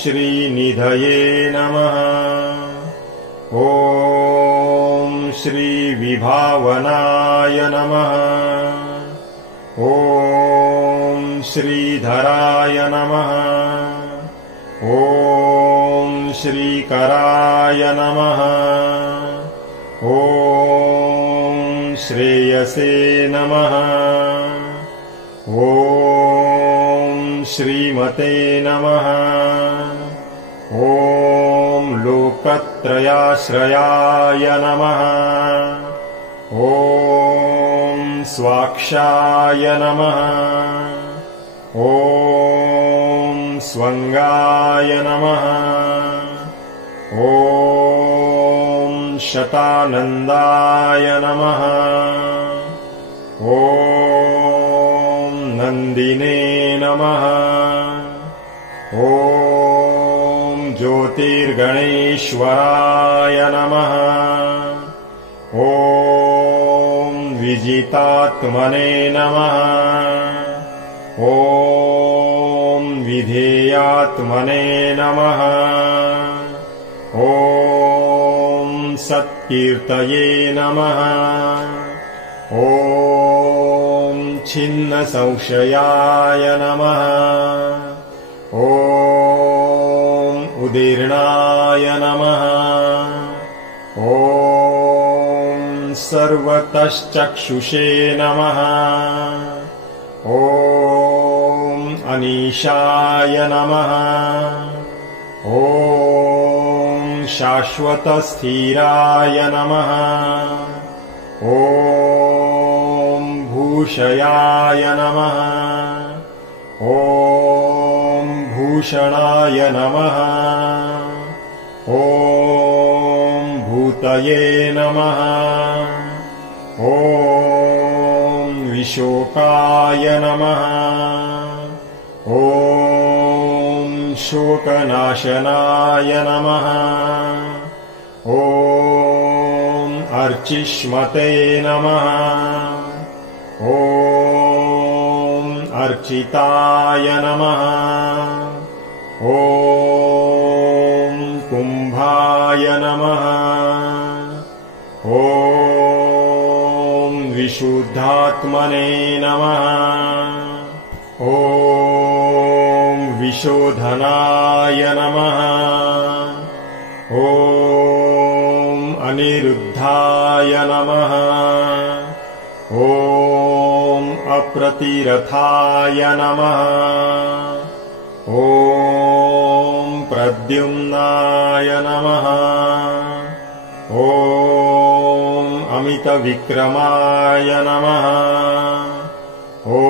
श्रीनिधये नमः। ॐ श्रीविभावनाय नमः। ॐ श्रीधराय नमः। ॐ श्रीकराय नमः। ॐ श्रेयसे नमः। ॐ श्रीमते नमः। ॐ लोकत्रयाश्रयाय नमः। ॐ स्वाक्षाय नमः। ॐ स्वङ्गाय नमः। ॐ शतानन्दाय नमः। ॐ नन्दिने नमः। ॐ ज्योतिर्गणेश्वराय नमः। ॐ विजितात्मने नमः। ॐ विधेयात्मने नमः। ॐ सत्कीर्तये नमः। ॐ छिन्नसंशयाय नमः। ॐ उदीर्णाय नमः। ॐ सर्वतश्चक्षुषे नमः। ॐ अनीशाय नमः। ॐ शाश्वतस्थिराय नमः। ॐ भूषयाय नमः। ॐ भूषणाय नमः। ॐ भूतये नमः। ॐ विशोकाय नमः। ॐ शोकनाशनाय नमः। ॐ अर्चिष्मते नमः। ॐ अर्चिताय नमः। ॐ कुम्भाय नमः। ॐ विशुद्धात्मने नमः। ॐ विशोधनाय नमः। ॐ अनिरुद्धाय नमः। ॐ अप्रतिरथाय नमः। ॐ प्रद्युम्नाय नमः। ॐ अमितविक्रमाय नमः। ॐ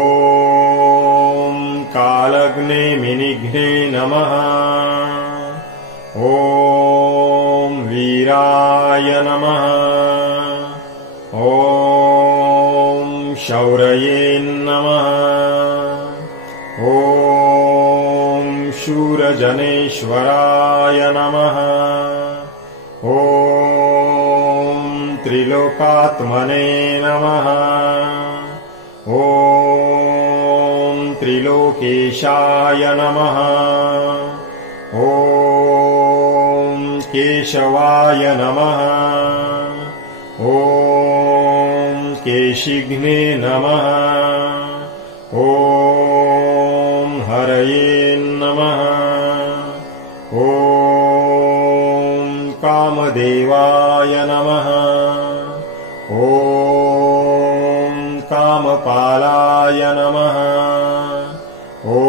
कालग्नेमिनिघ्ने नमः। ॐ वीराय नमः। ॐ शौरये नमः। ॐ शूरजनेश्वराय नमः। ॐ त्रिलोकात्मने नमः। ॐ त्रिलोकेशाय नमः। ॐ केशवाय नमः। ॐ केशिघ्ने नमः। ॐ हरये नमः। ॐ कामदेवाय नमः। ॐ कामपालाय नमः। ॐ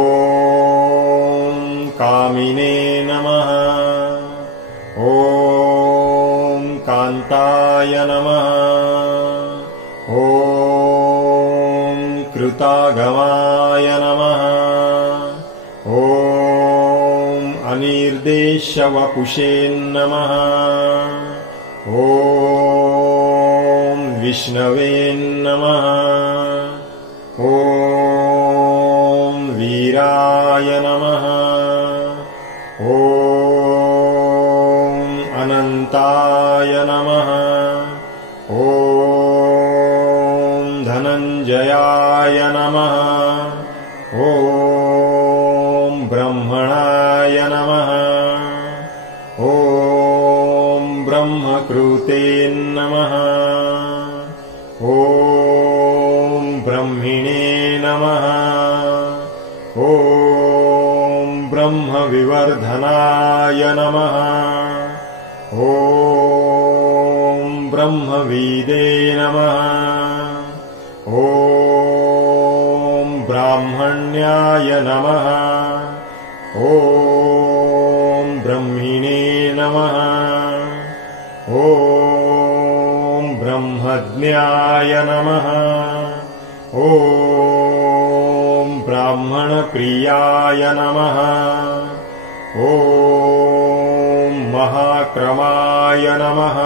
कामिने नमः। ॐ कान्ताय नमः। ॐ कृतागमाय नमः। ॐ अनिर्देशवपुषे नमः। ॐ विष्णवे नमः। ॐ वीराय नमः। ॐ अनन्ताय नमः। ॐ धनञ्जयाय नमः। ॐ ब्रह्मणाय नमः। ॐ ब्रह्मकृते नमः। ॐ ब्रह्मिणे नमः। ॐ ब्रह्मविवर्धनाय नमः। ॐ ब्रह्मविदे नमः। ॐ ब्राह्मण्याय नमः। ॐ ब्रह्मिणे नमः। ॐ ब्रह्मज्ञाय नमः। ॐ ब्राह्मणप्रियाय नमः। ॐ महाक्रमाय नमः।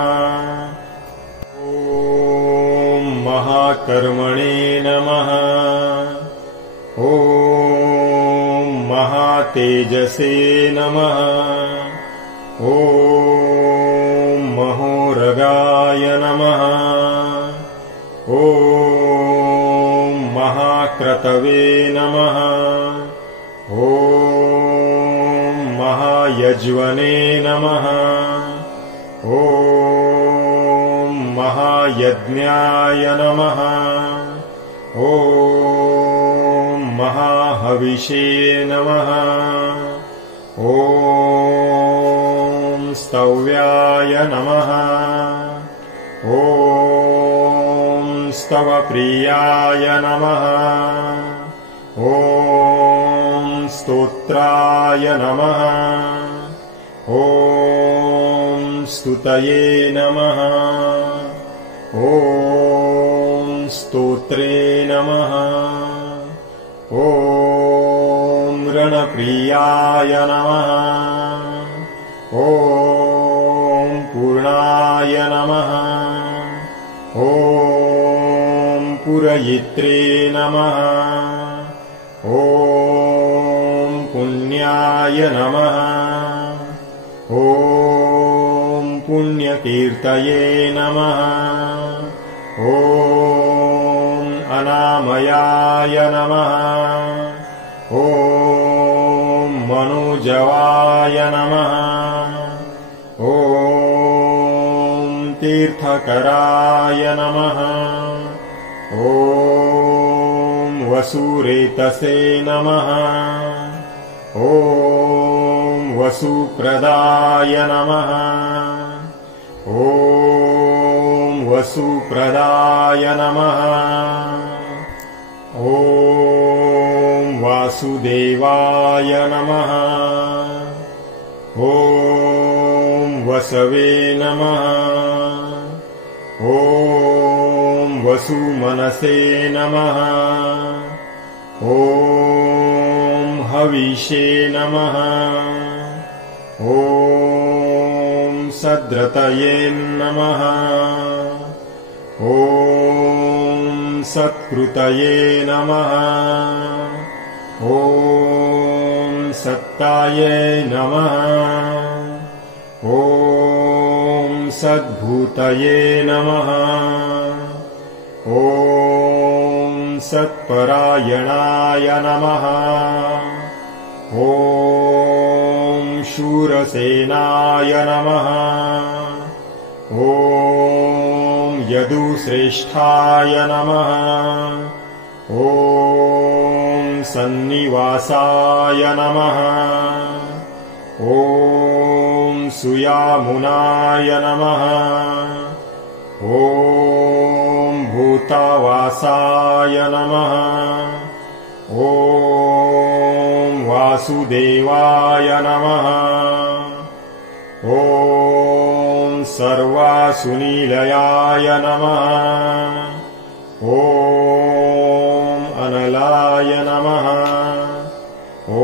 ॐ महाकर्मणे नमः। ॐ महातेजसे नमः। ॐ महोरगाय नमः। ॐ महाक्रतवे नमः। ॐ महायज्वने नमः। ॐ महायज्ञाय नमः। ॐ महाहविषे नमः। ॐ स्तव्याय नमः। ॐ स्तवप्रियाय नमः। ॐ स्तोत्राय नमः। ॐ स्तुतये नमः। ॐ स्तोत्रे नमः। ॐ रणप्रियाय नमः। ॐ पूर्णाय नमः। ॐ पुरयित्रे नमः। ॐ पुण्याय नमः। ॐ पुण्यकीर्तये नमः। ॐ अनामयाय नमः। ॐ मनोजवाय नमः। ॐ तीर्थकराय नमः। ॐ वसुरेतसे नमः। ॐ वसुप्रदाय नमः। ॐ वसुप्रदाय नमः। ॐ वासुदेवाय नमः। ॐ वसवे नमः। ॐ वसुमनसे नमः। ॐ हविषे नमः। ॐ सद्रतये नमः। ॐ सत्कृतये नमः। ॐ सत्ताये नमः। ॐ सद्भूतये नमः। ॐ सत्परायणाय नमः। ॐ शूरसेनाय नमः। ॐ यदुश्रेष्ठाय नमः। ॐ सन्निवासाय नमः। ॐ सुयामुनाय नमः। ॐ भूतावासाय नमः। ॐ वासुदेवाय नमः। ॐ सर्वासुनिलयाय नमः। ॐ अनलाय नमः। ॐ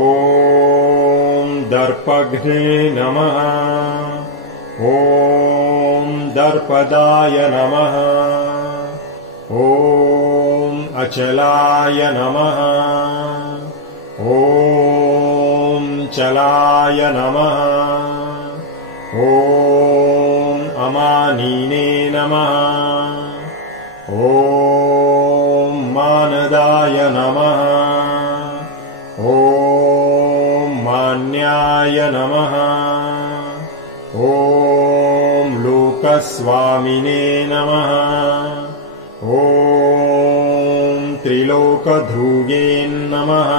दर्पघ्ने नमः। ॐ दर्पदाय नमः। ॐ अचलाय नमः। ॐ चलाय नमः। ॐ अमानीने नमः। ॐ मानदाय नमः। ॐ मान्याय नमः। ॐ लोकस्वामिने नमः। ॐ त्रिलोकध्रुगे नमः।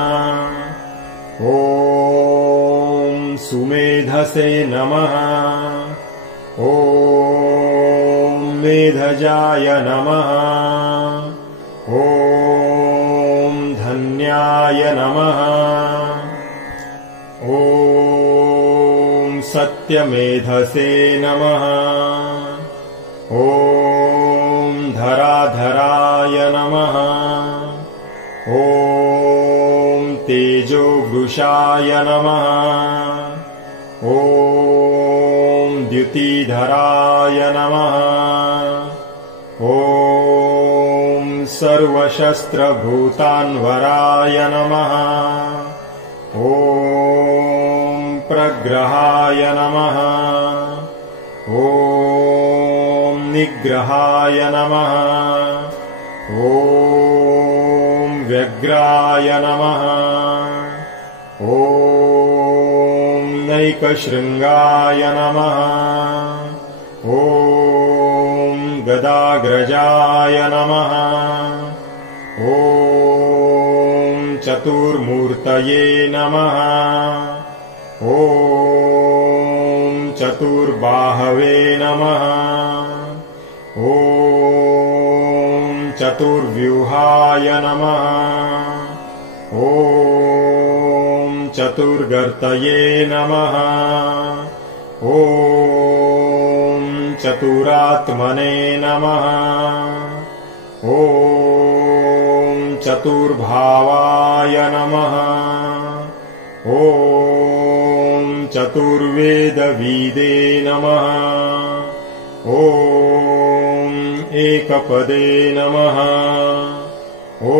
ॐ सुमेधसे नमः। ॐ मेधजाय नमः। ॐ धन्याय नमः। ॐ सत्यमेधसे नमः। ॐ धराधराय नमः। ॐ तेजोवृषाय नमः। ॐ द्युतिधराय नमः। ॐ सर्वशस्त्रभूतान्वराय नमः। ॐ सर्वग्रहाय नमः। ॐ निग्रहाय नमः। ॐ व्यग्राय नमः। ॐ नैकशृङ्गाय नमः। ॐ गदाग्रजाय नमः। ॐ चतुर्मूर्तये नमः। ॐ चतुर्बाहवे नमः। ॐ चतुर्व्यूहाय नमः। ॐ चतुर्गर्तये नमः। ॐ चतुरात्मने नमः। ॐ चतुर्भावाय नमः। ॐ चतुर्वेदविदे नमः। ॐ एकपदे नमः। ॐ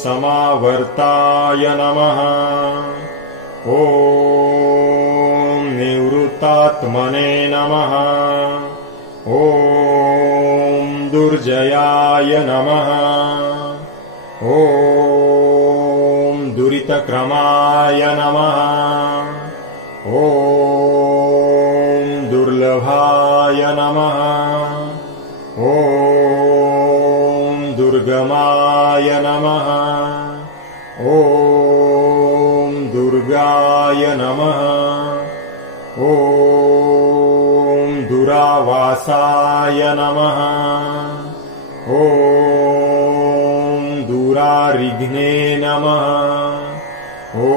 समावर्ताय नमः। ॐ निवृत्तात्मने नमः। ॐ दुर्जयाय नमः। ॐ दुरितक्रमाय नमः। ॐ दुर्लभाय नमः। ॐ दुर्गमाय नमः। ॐ दुर्गाय नमः। ॐ दुरावासाय नमः। ॐ दुरारिघ्ने नमः। ॐ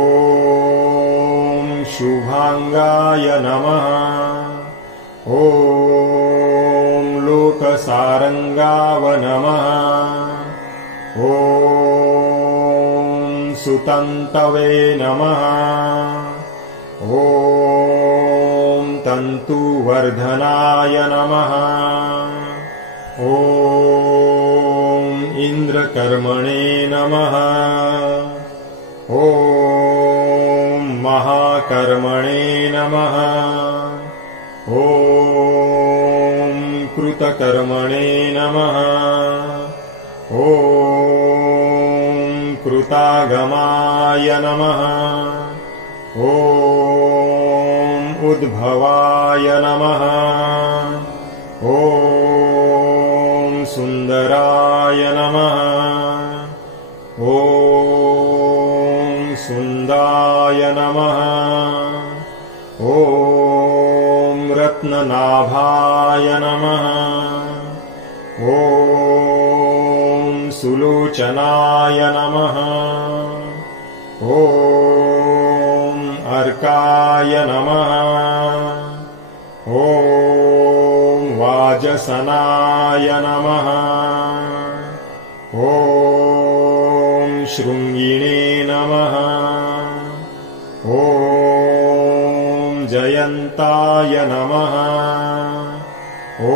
शुभांगाय नमः। ॐ लोकसारंगाव नमः। ॐ सुतन्तवे नमः। ॐ तन्तुवर्धनाय नमः। ॐ इन्द्रकर्मणे नमः। ॐ महाकर्मणे नमः। ॐ कृतकर्मणे नमः। ॐ कृतागमाय नमः। ॐ उद्भवाय नमः। ॐ सुन्दराय नमः। ॐ सुन्दाय नमः। ॐ रत्ननाभाय नमः। ॐ सुलोचनाय नमः। ॐ अर्काय नमः। ॐ वाजसनाय नमः। ॐ शृङ्गिणे नमः। ॐ जयन्ताय नमः। ॐ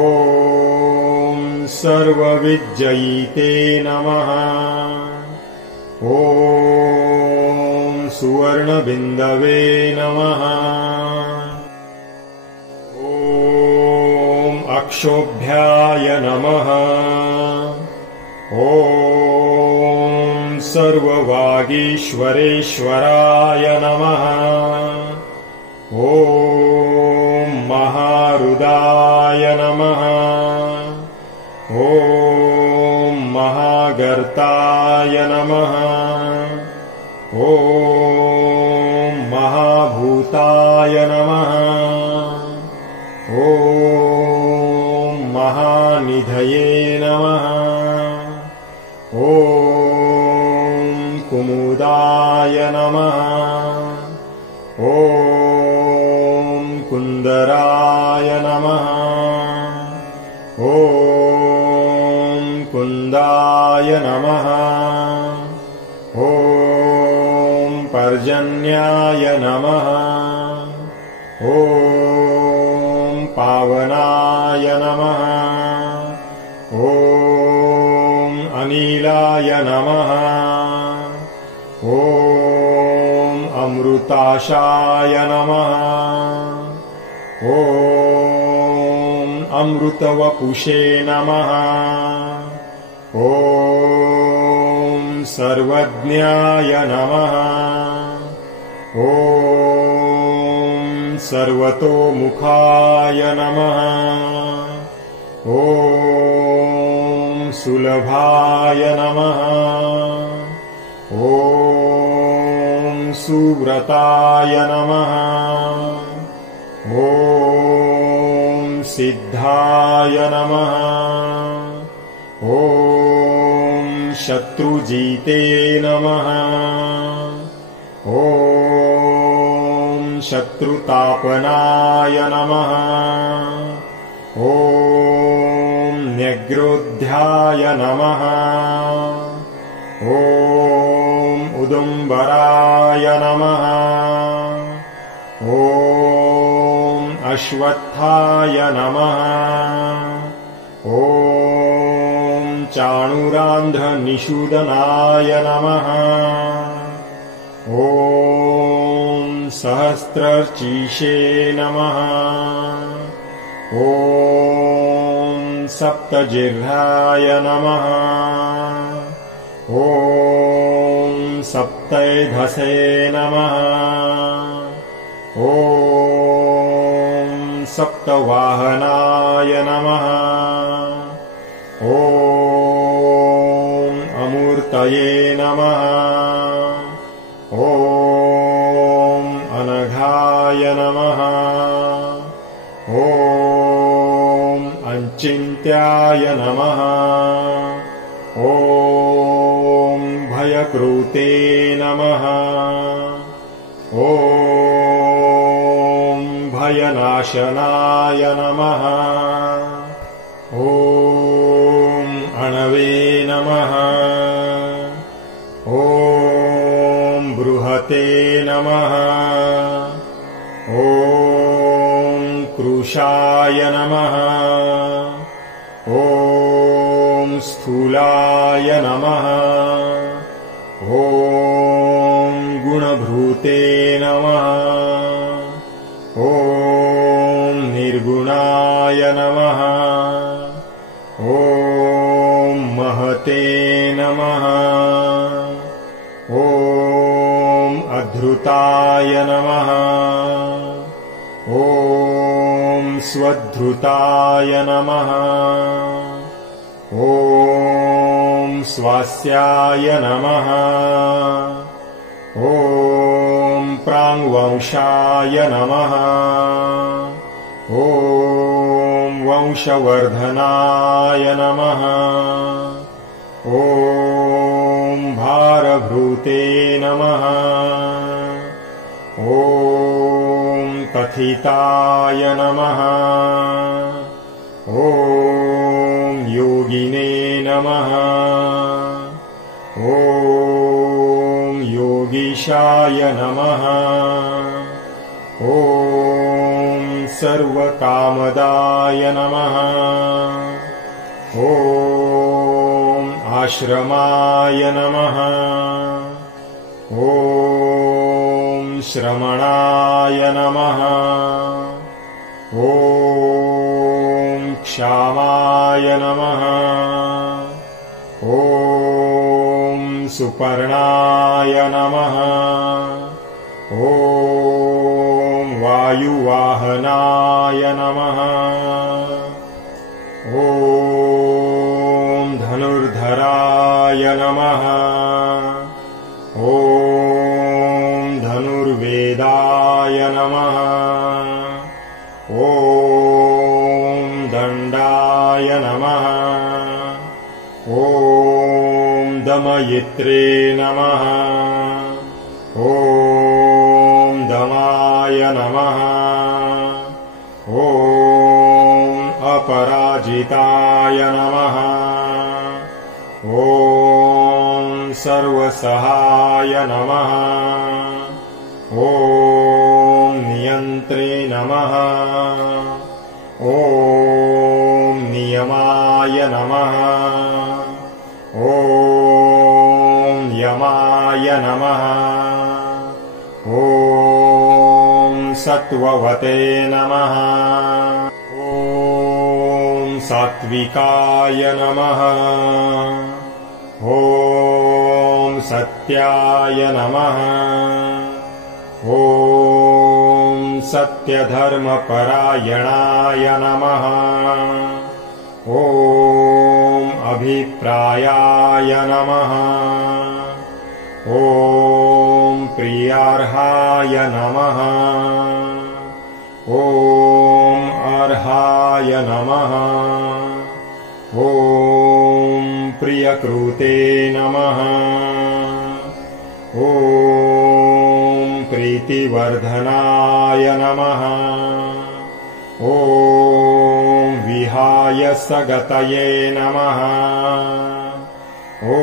सर्वविजयिते नमः। ॐ सुवर्णबिन्दवे नमः। ॐ अक्षोभ्याय नमः। ॐ सर्ववागीश्वरेश्वराय नमः। ॐ महारुदाय नमः। ॐ महागर्ताय नमः। ॐ महाभूताय नमः। ॐ महानिधये नमः। ॐ कुमुदाय नमः। ॐ कुन्दराय नमः। ॐ कुन्दाय नमः। ॐ पर्जन्याय नमः। ॐ पावनाय नमः। ॐ अनिलाय नमः। ॐ अमृत अमृताशाय नमः। ॐ अमृतवपुषे नमः। ॐ सर्वज्ञाय नमः। ॐ सर्वतोमुखाय नमः। ॐ सुलभाय नमः। ॐ सुव्रताय नमः। ॐ सिद्धाय नमः। ॐ शत्रुजीते नमः। ॐ शत्रुतापनाय नमः। ॐ न्यग्रोध्याय नमः। ॐ उदुम्बराय नमः। ॐ अश्वत्थाय नमः। ॐ चाणूरान्ध्रनिषूदनाय नमः। ॐ सहस्रर्चीशे नमः। ॐ सप्तजिह्वाय नमः। ॐ सप्तैधसे नमः। ॐ सप्तवाहनाय नमः। ॐ अमूर्तये नमः। ॐ अनघाय नमः। ॐ अचिन्त्याय नमः। ॐ भयकृते नमः। ॐ भयनाशनाय नमः। ॐ अणवे नमः। ॐ बृहते नमः। ॐ कृशाय नमः। ॐ स्थूलाय नमः। ॐ गुणभूते नमः। ॐ निर्गुणाय नमः। ॐ महते नमः। ॐ अधृताय नमः। ॐ स्वधृताय नमः। ॐ स्वास्याय नमः। ॐ प्राङ्वंशाय नमः। ॐ वंशवर्धनाय नमः। ॐ भारभृते नमः। ॐ कथिताय नमः। ॐ योगिने नमः। ॐ योगीशाय नमः। ॐ सर्वकामदाय नमः। ॐ आश्रमाय नमः। ॐ श्रमणाय नमः। ॐ क्षामाय नमः। ॐ सुपर्णाय नमः। ॐ वायुवाहनाय नमः। ॐ धनुर्धराय नमः। ॐ धनुर्वेदाय नमः। ॐ दण्डाय नमः। ॐ दमयित्रे नमः। ॐ दमाय नमः। ॐ अपराजिताय नमः। ॐ सर्वसहाय नमः। ॐ नियन्त्रे नमः। ॐ नियमाय नमः। ॐ यमाय नमः। ॐ सत्त्ववते नमः। ॐ सात्विकाय नमः। ॐ सत्याय नमः। ॐ सत्यधर्मपरायणाय नमः। ॐ अभिप्रायाय नमः। ॐ प्रियार्हाय नमः। ॐ अर्हाय नमः। ॐ प्रियकृते नमः। ॐ प्रीतिवर्धनाय नमः। ॐ विहायसगतये नमः। ॐ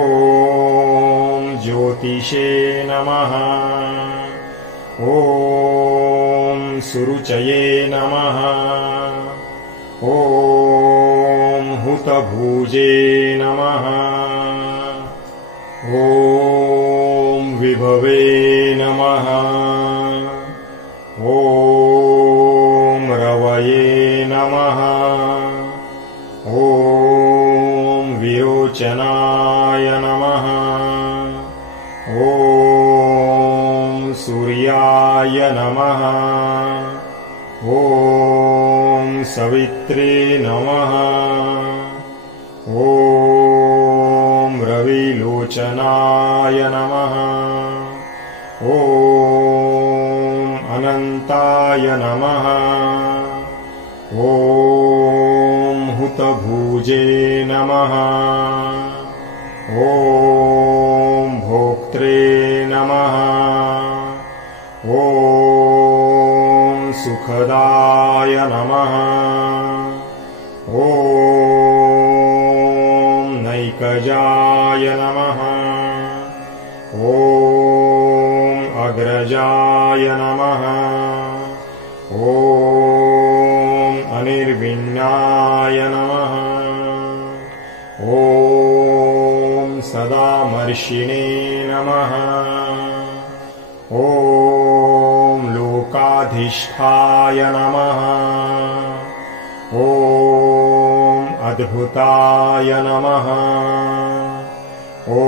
ज्योतिषे नमः। ॐ सुरुचये नमः। ॐ हुतभुजे नमः। ॐ विभवे नमः। ॐ रवये नमः। ॐ विरोचनाय नमः। ॐ सूर्याय नमः। ॐ सवित्रे नमः। ॐ रविलोचनाय नमः। ॐ अनन्ताय नमः। ॐ हुतभुजे नमः। ॐ भोक्त्रे नमः। ॐ सुखदाय नमः। ॐ नैकजाय नमः। ॐ अग्रजाय नमः। ॐ अनिर्विण्णाय नमः। ॐ सदामर्शिने नमः। ॐ लोकाधिष्ठाय नमः। ॐ अद्भुताय नमः। ॐ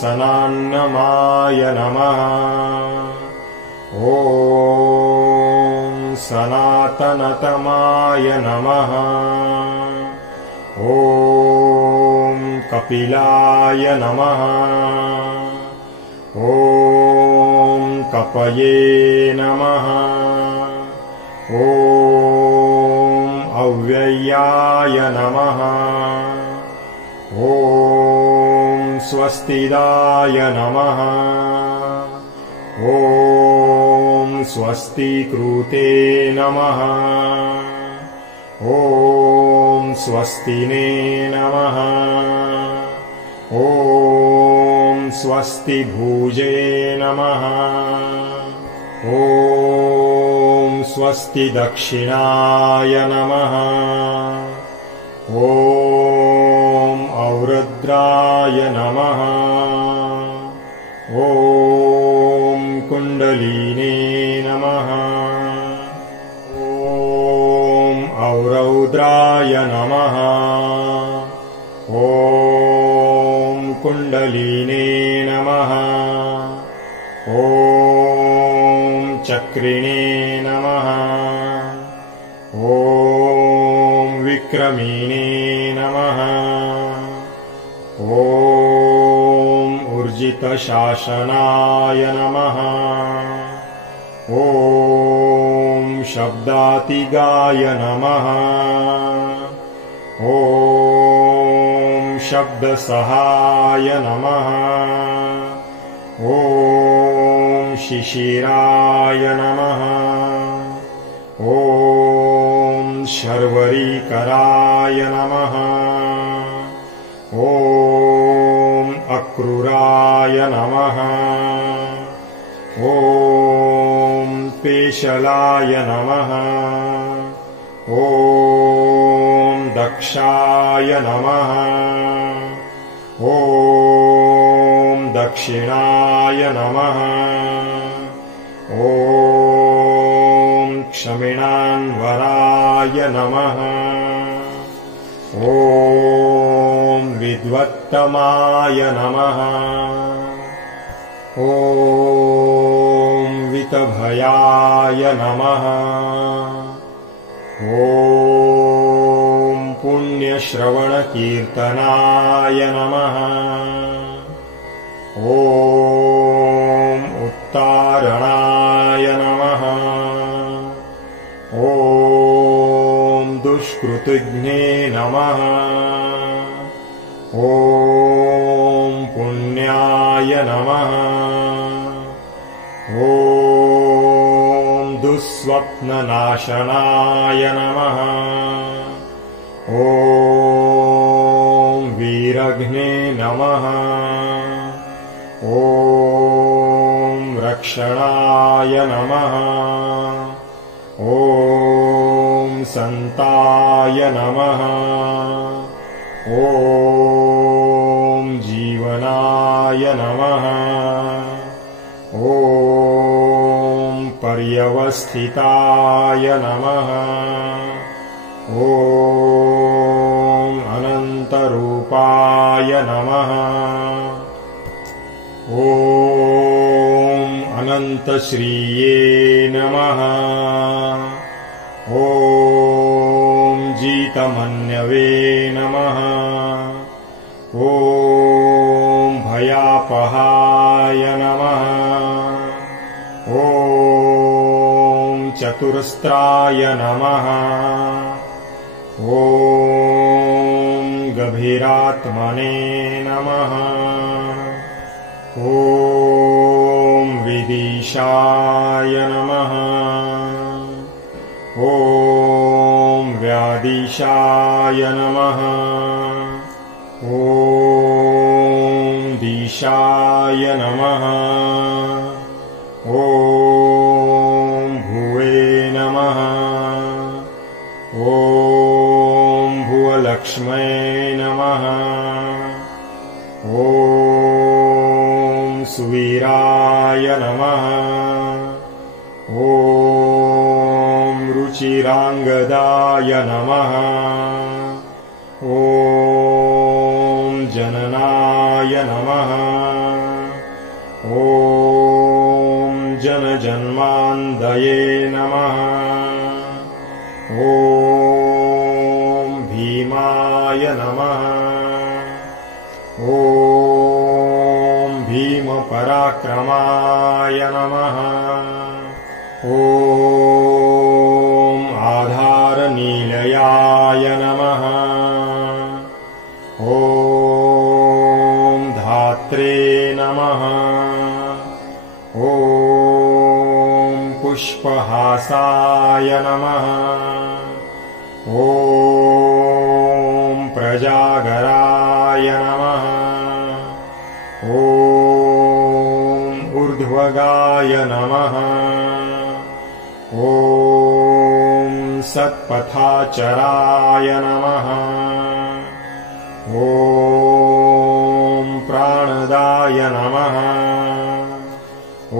सनान्नमाय नमः। ॐ सनातनतमाय नमः। ॐ कपिलाय नमः। ॐ कपये नमः। ॐ अव्ययाय नमः। ॐ स्वस्तिदाय नमः। ॐ स्वस्तिकृते नमः। ॐ स्वस्तिने नमः। ॐ स्वस्तिभुजे नमः। ॐ स्वस्तिदक्षिणाय नमः। ॐ औरुद्राय नमः। ॐ कुण्डलिने नमः। ॐ औरौद्राय नमः। ॐ कुण्डलिने नमः। ॐ चक्रिणे नमः। ॐ विक्रमिणे नमः। ॐ ऊर्जितशासनाय नमः। ॐ शब्दातिगाय नमः। ॐ शब्दसहाय नमः। ॐ शिशिराय नमः। ॐ शर्वरीकराय नमः। ॐ अक्रूराय नमः। ॐ पेशलाय नमः। ॐ दक्षाय नमः। ॐ दक्षिणाय नमः। ॐ विद्वत्तमाय नमः ॐ विद्वत्तमाय नमः ॐ वितभयाय नमः ॐ पुण्यश्रवणकीर्तनाय नमः ॐ उत्तारणाय नमः ॐ दुष्कृतिघ्ने नमः ॐ पुण्याय नमः ॐ दुःस्वप्ननाशनाय नमः ॐ वीरघ्ने नमः ॐ रक्षणाय नमः ॐ संताय नमः ॐ जीवनाय नमः ॐ पर्यवस्थिताय नमः ॐ अनन्तरूपाय नमः ॐ अनन्तश्रिये नमः ॐ जीतमन्यवे नमः ॐ भयापहाय नमः ॐ चतुरस्त्राय नमः ॐ गभीरात्मने नमः ॐ विदिशाय नमः ॐ व्यादिशाय नमः ॐ दिशाय नमः ॐ भुवे नमः ॐ भुवलक्ष्म्यै नमः ॐ सुवीराय नमः ॐ रुचिराङ्गदाय नमः ॐ जननाय नमः ॐ जनजन्मान्दये नमः ॐ भीमाय नमः ॐ भीमपराक्रमाय नमः ॐ आधारनीलयाय नमः ॐ धात्रे नमः ॐ पुष्पहासाय नमः ॐ प्रजागराय नमः ॐ ऊर्ध्वगाय नमः ॐ सत्पथाचराय नमः ॐ प्राणदाय नमः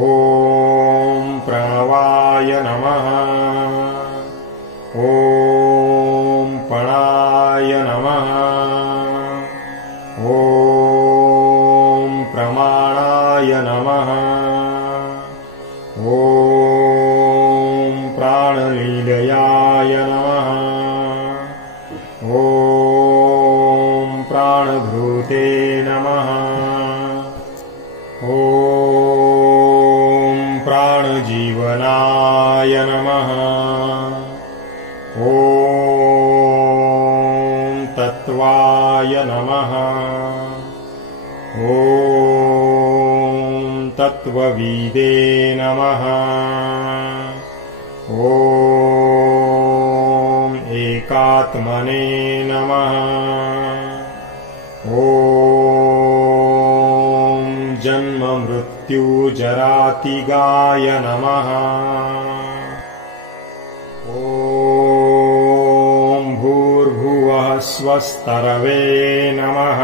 ॐ प्रणवाय नमः ॐ पणाय नमः ॐ प्रमाणाय नमः ॐ प्राणलीलयाय नमः ॐ प्राणभृते नमः ॐ प्राणजीवनाय नमः ॐ तत्त्वाय नमः ॐ तत्त्वविदे नमः ॐ एकात्मने नमः ॐ जन्ममृत्युजरातिगाय नमः ॐ भूर्भुवः स्वस्तरवे नमः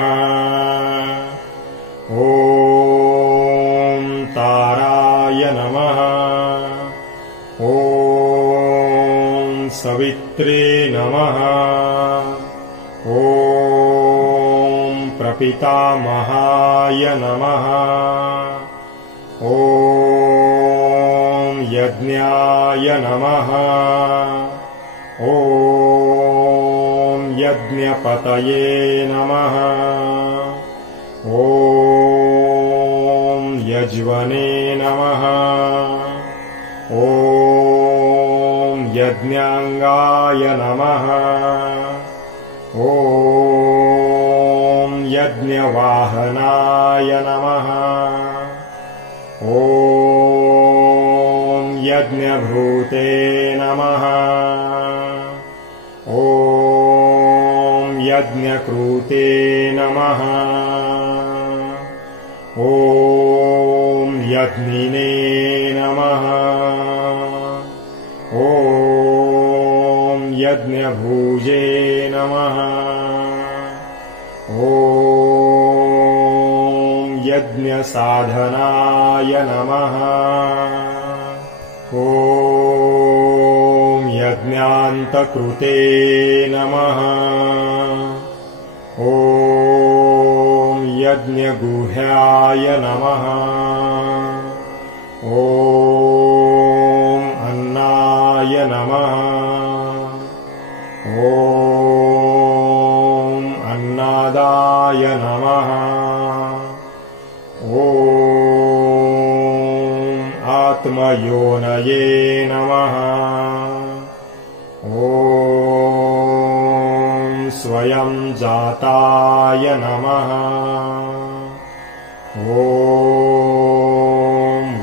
ॐ ताराय नमः ॐ सवित्रे नमः। ॐ प्रपितामहाय नमः। ॐ यज्ञाय नमः। ॐ यज्ञपतये नमः। ॐ यज्वने नमः। ॐ यज्ञांगाय नमः। ॐ यज्ञवाहनाय नमः। ॐ यज्ञभूते नमः। ॐ यज्ञकृते नमः। ॐ यज्ञिने नमः। ॐ यज्ञभुजे नमः। ॐ यज्ञसाधनाय नमः। ॐ यज्ञान्तकृते नमः। ॐ यज्ञगुह्याय नमः। ॐ अन्नाय नमः। ॐ अन्नादाय नमः। ॐ आत्मयोनये नमः। ॐ स्वयं जाताय नमः। ॐ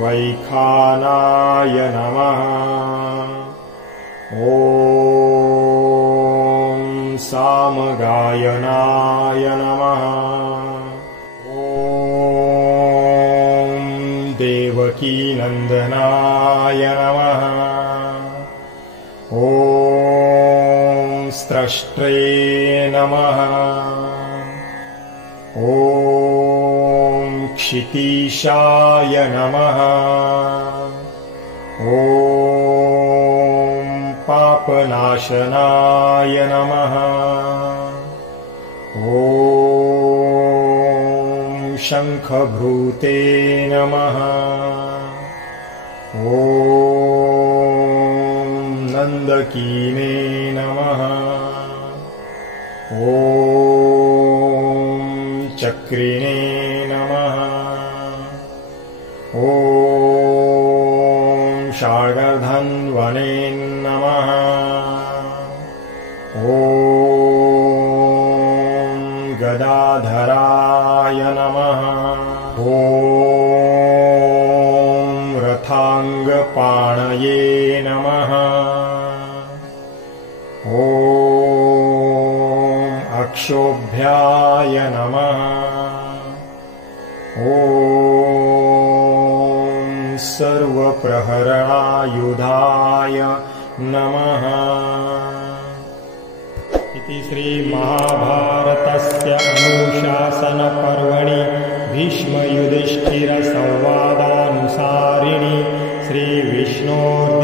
वैखानाय नमः। ॐ सामगायनाय नमः। ॐ देवकीनन्दनाय नमः। ॐ स्रष्ट्रे नमः। ॐ क्षितीशाय नमः। ॐ पापनाशनाय नमः। ॐ शङ्खभृते नमः। ॐ नन्दकीने नमः। ॐ चक्रिणे नमः। ॐ शार्गधन्वने नमः। ॐ गदाधराय नमः। ॐ रथाङ्गपाणये नमः। ॐ अक्षोभ्याय नमः। ॐ सर्वप्रहरणायुधाय नमः। इति श्रीमहाभारतस्य अनुशासनपर्वणि भीष्मयुधिष्ठिरसंवादानुसारिणि श्रीविष्णोर्वचोद्बोधनाय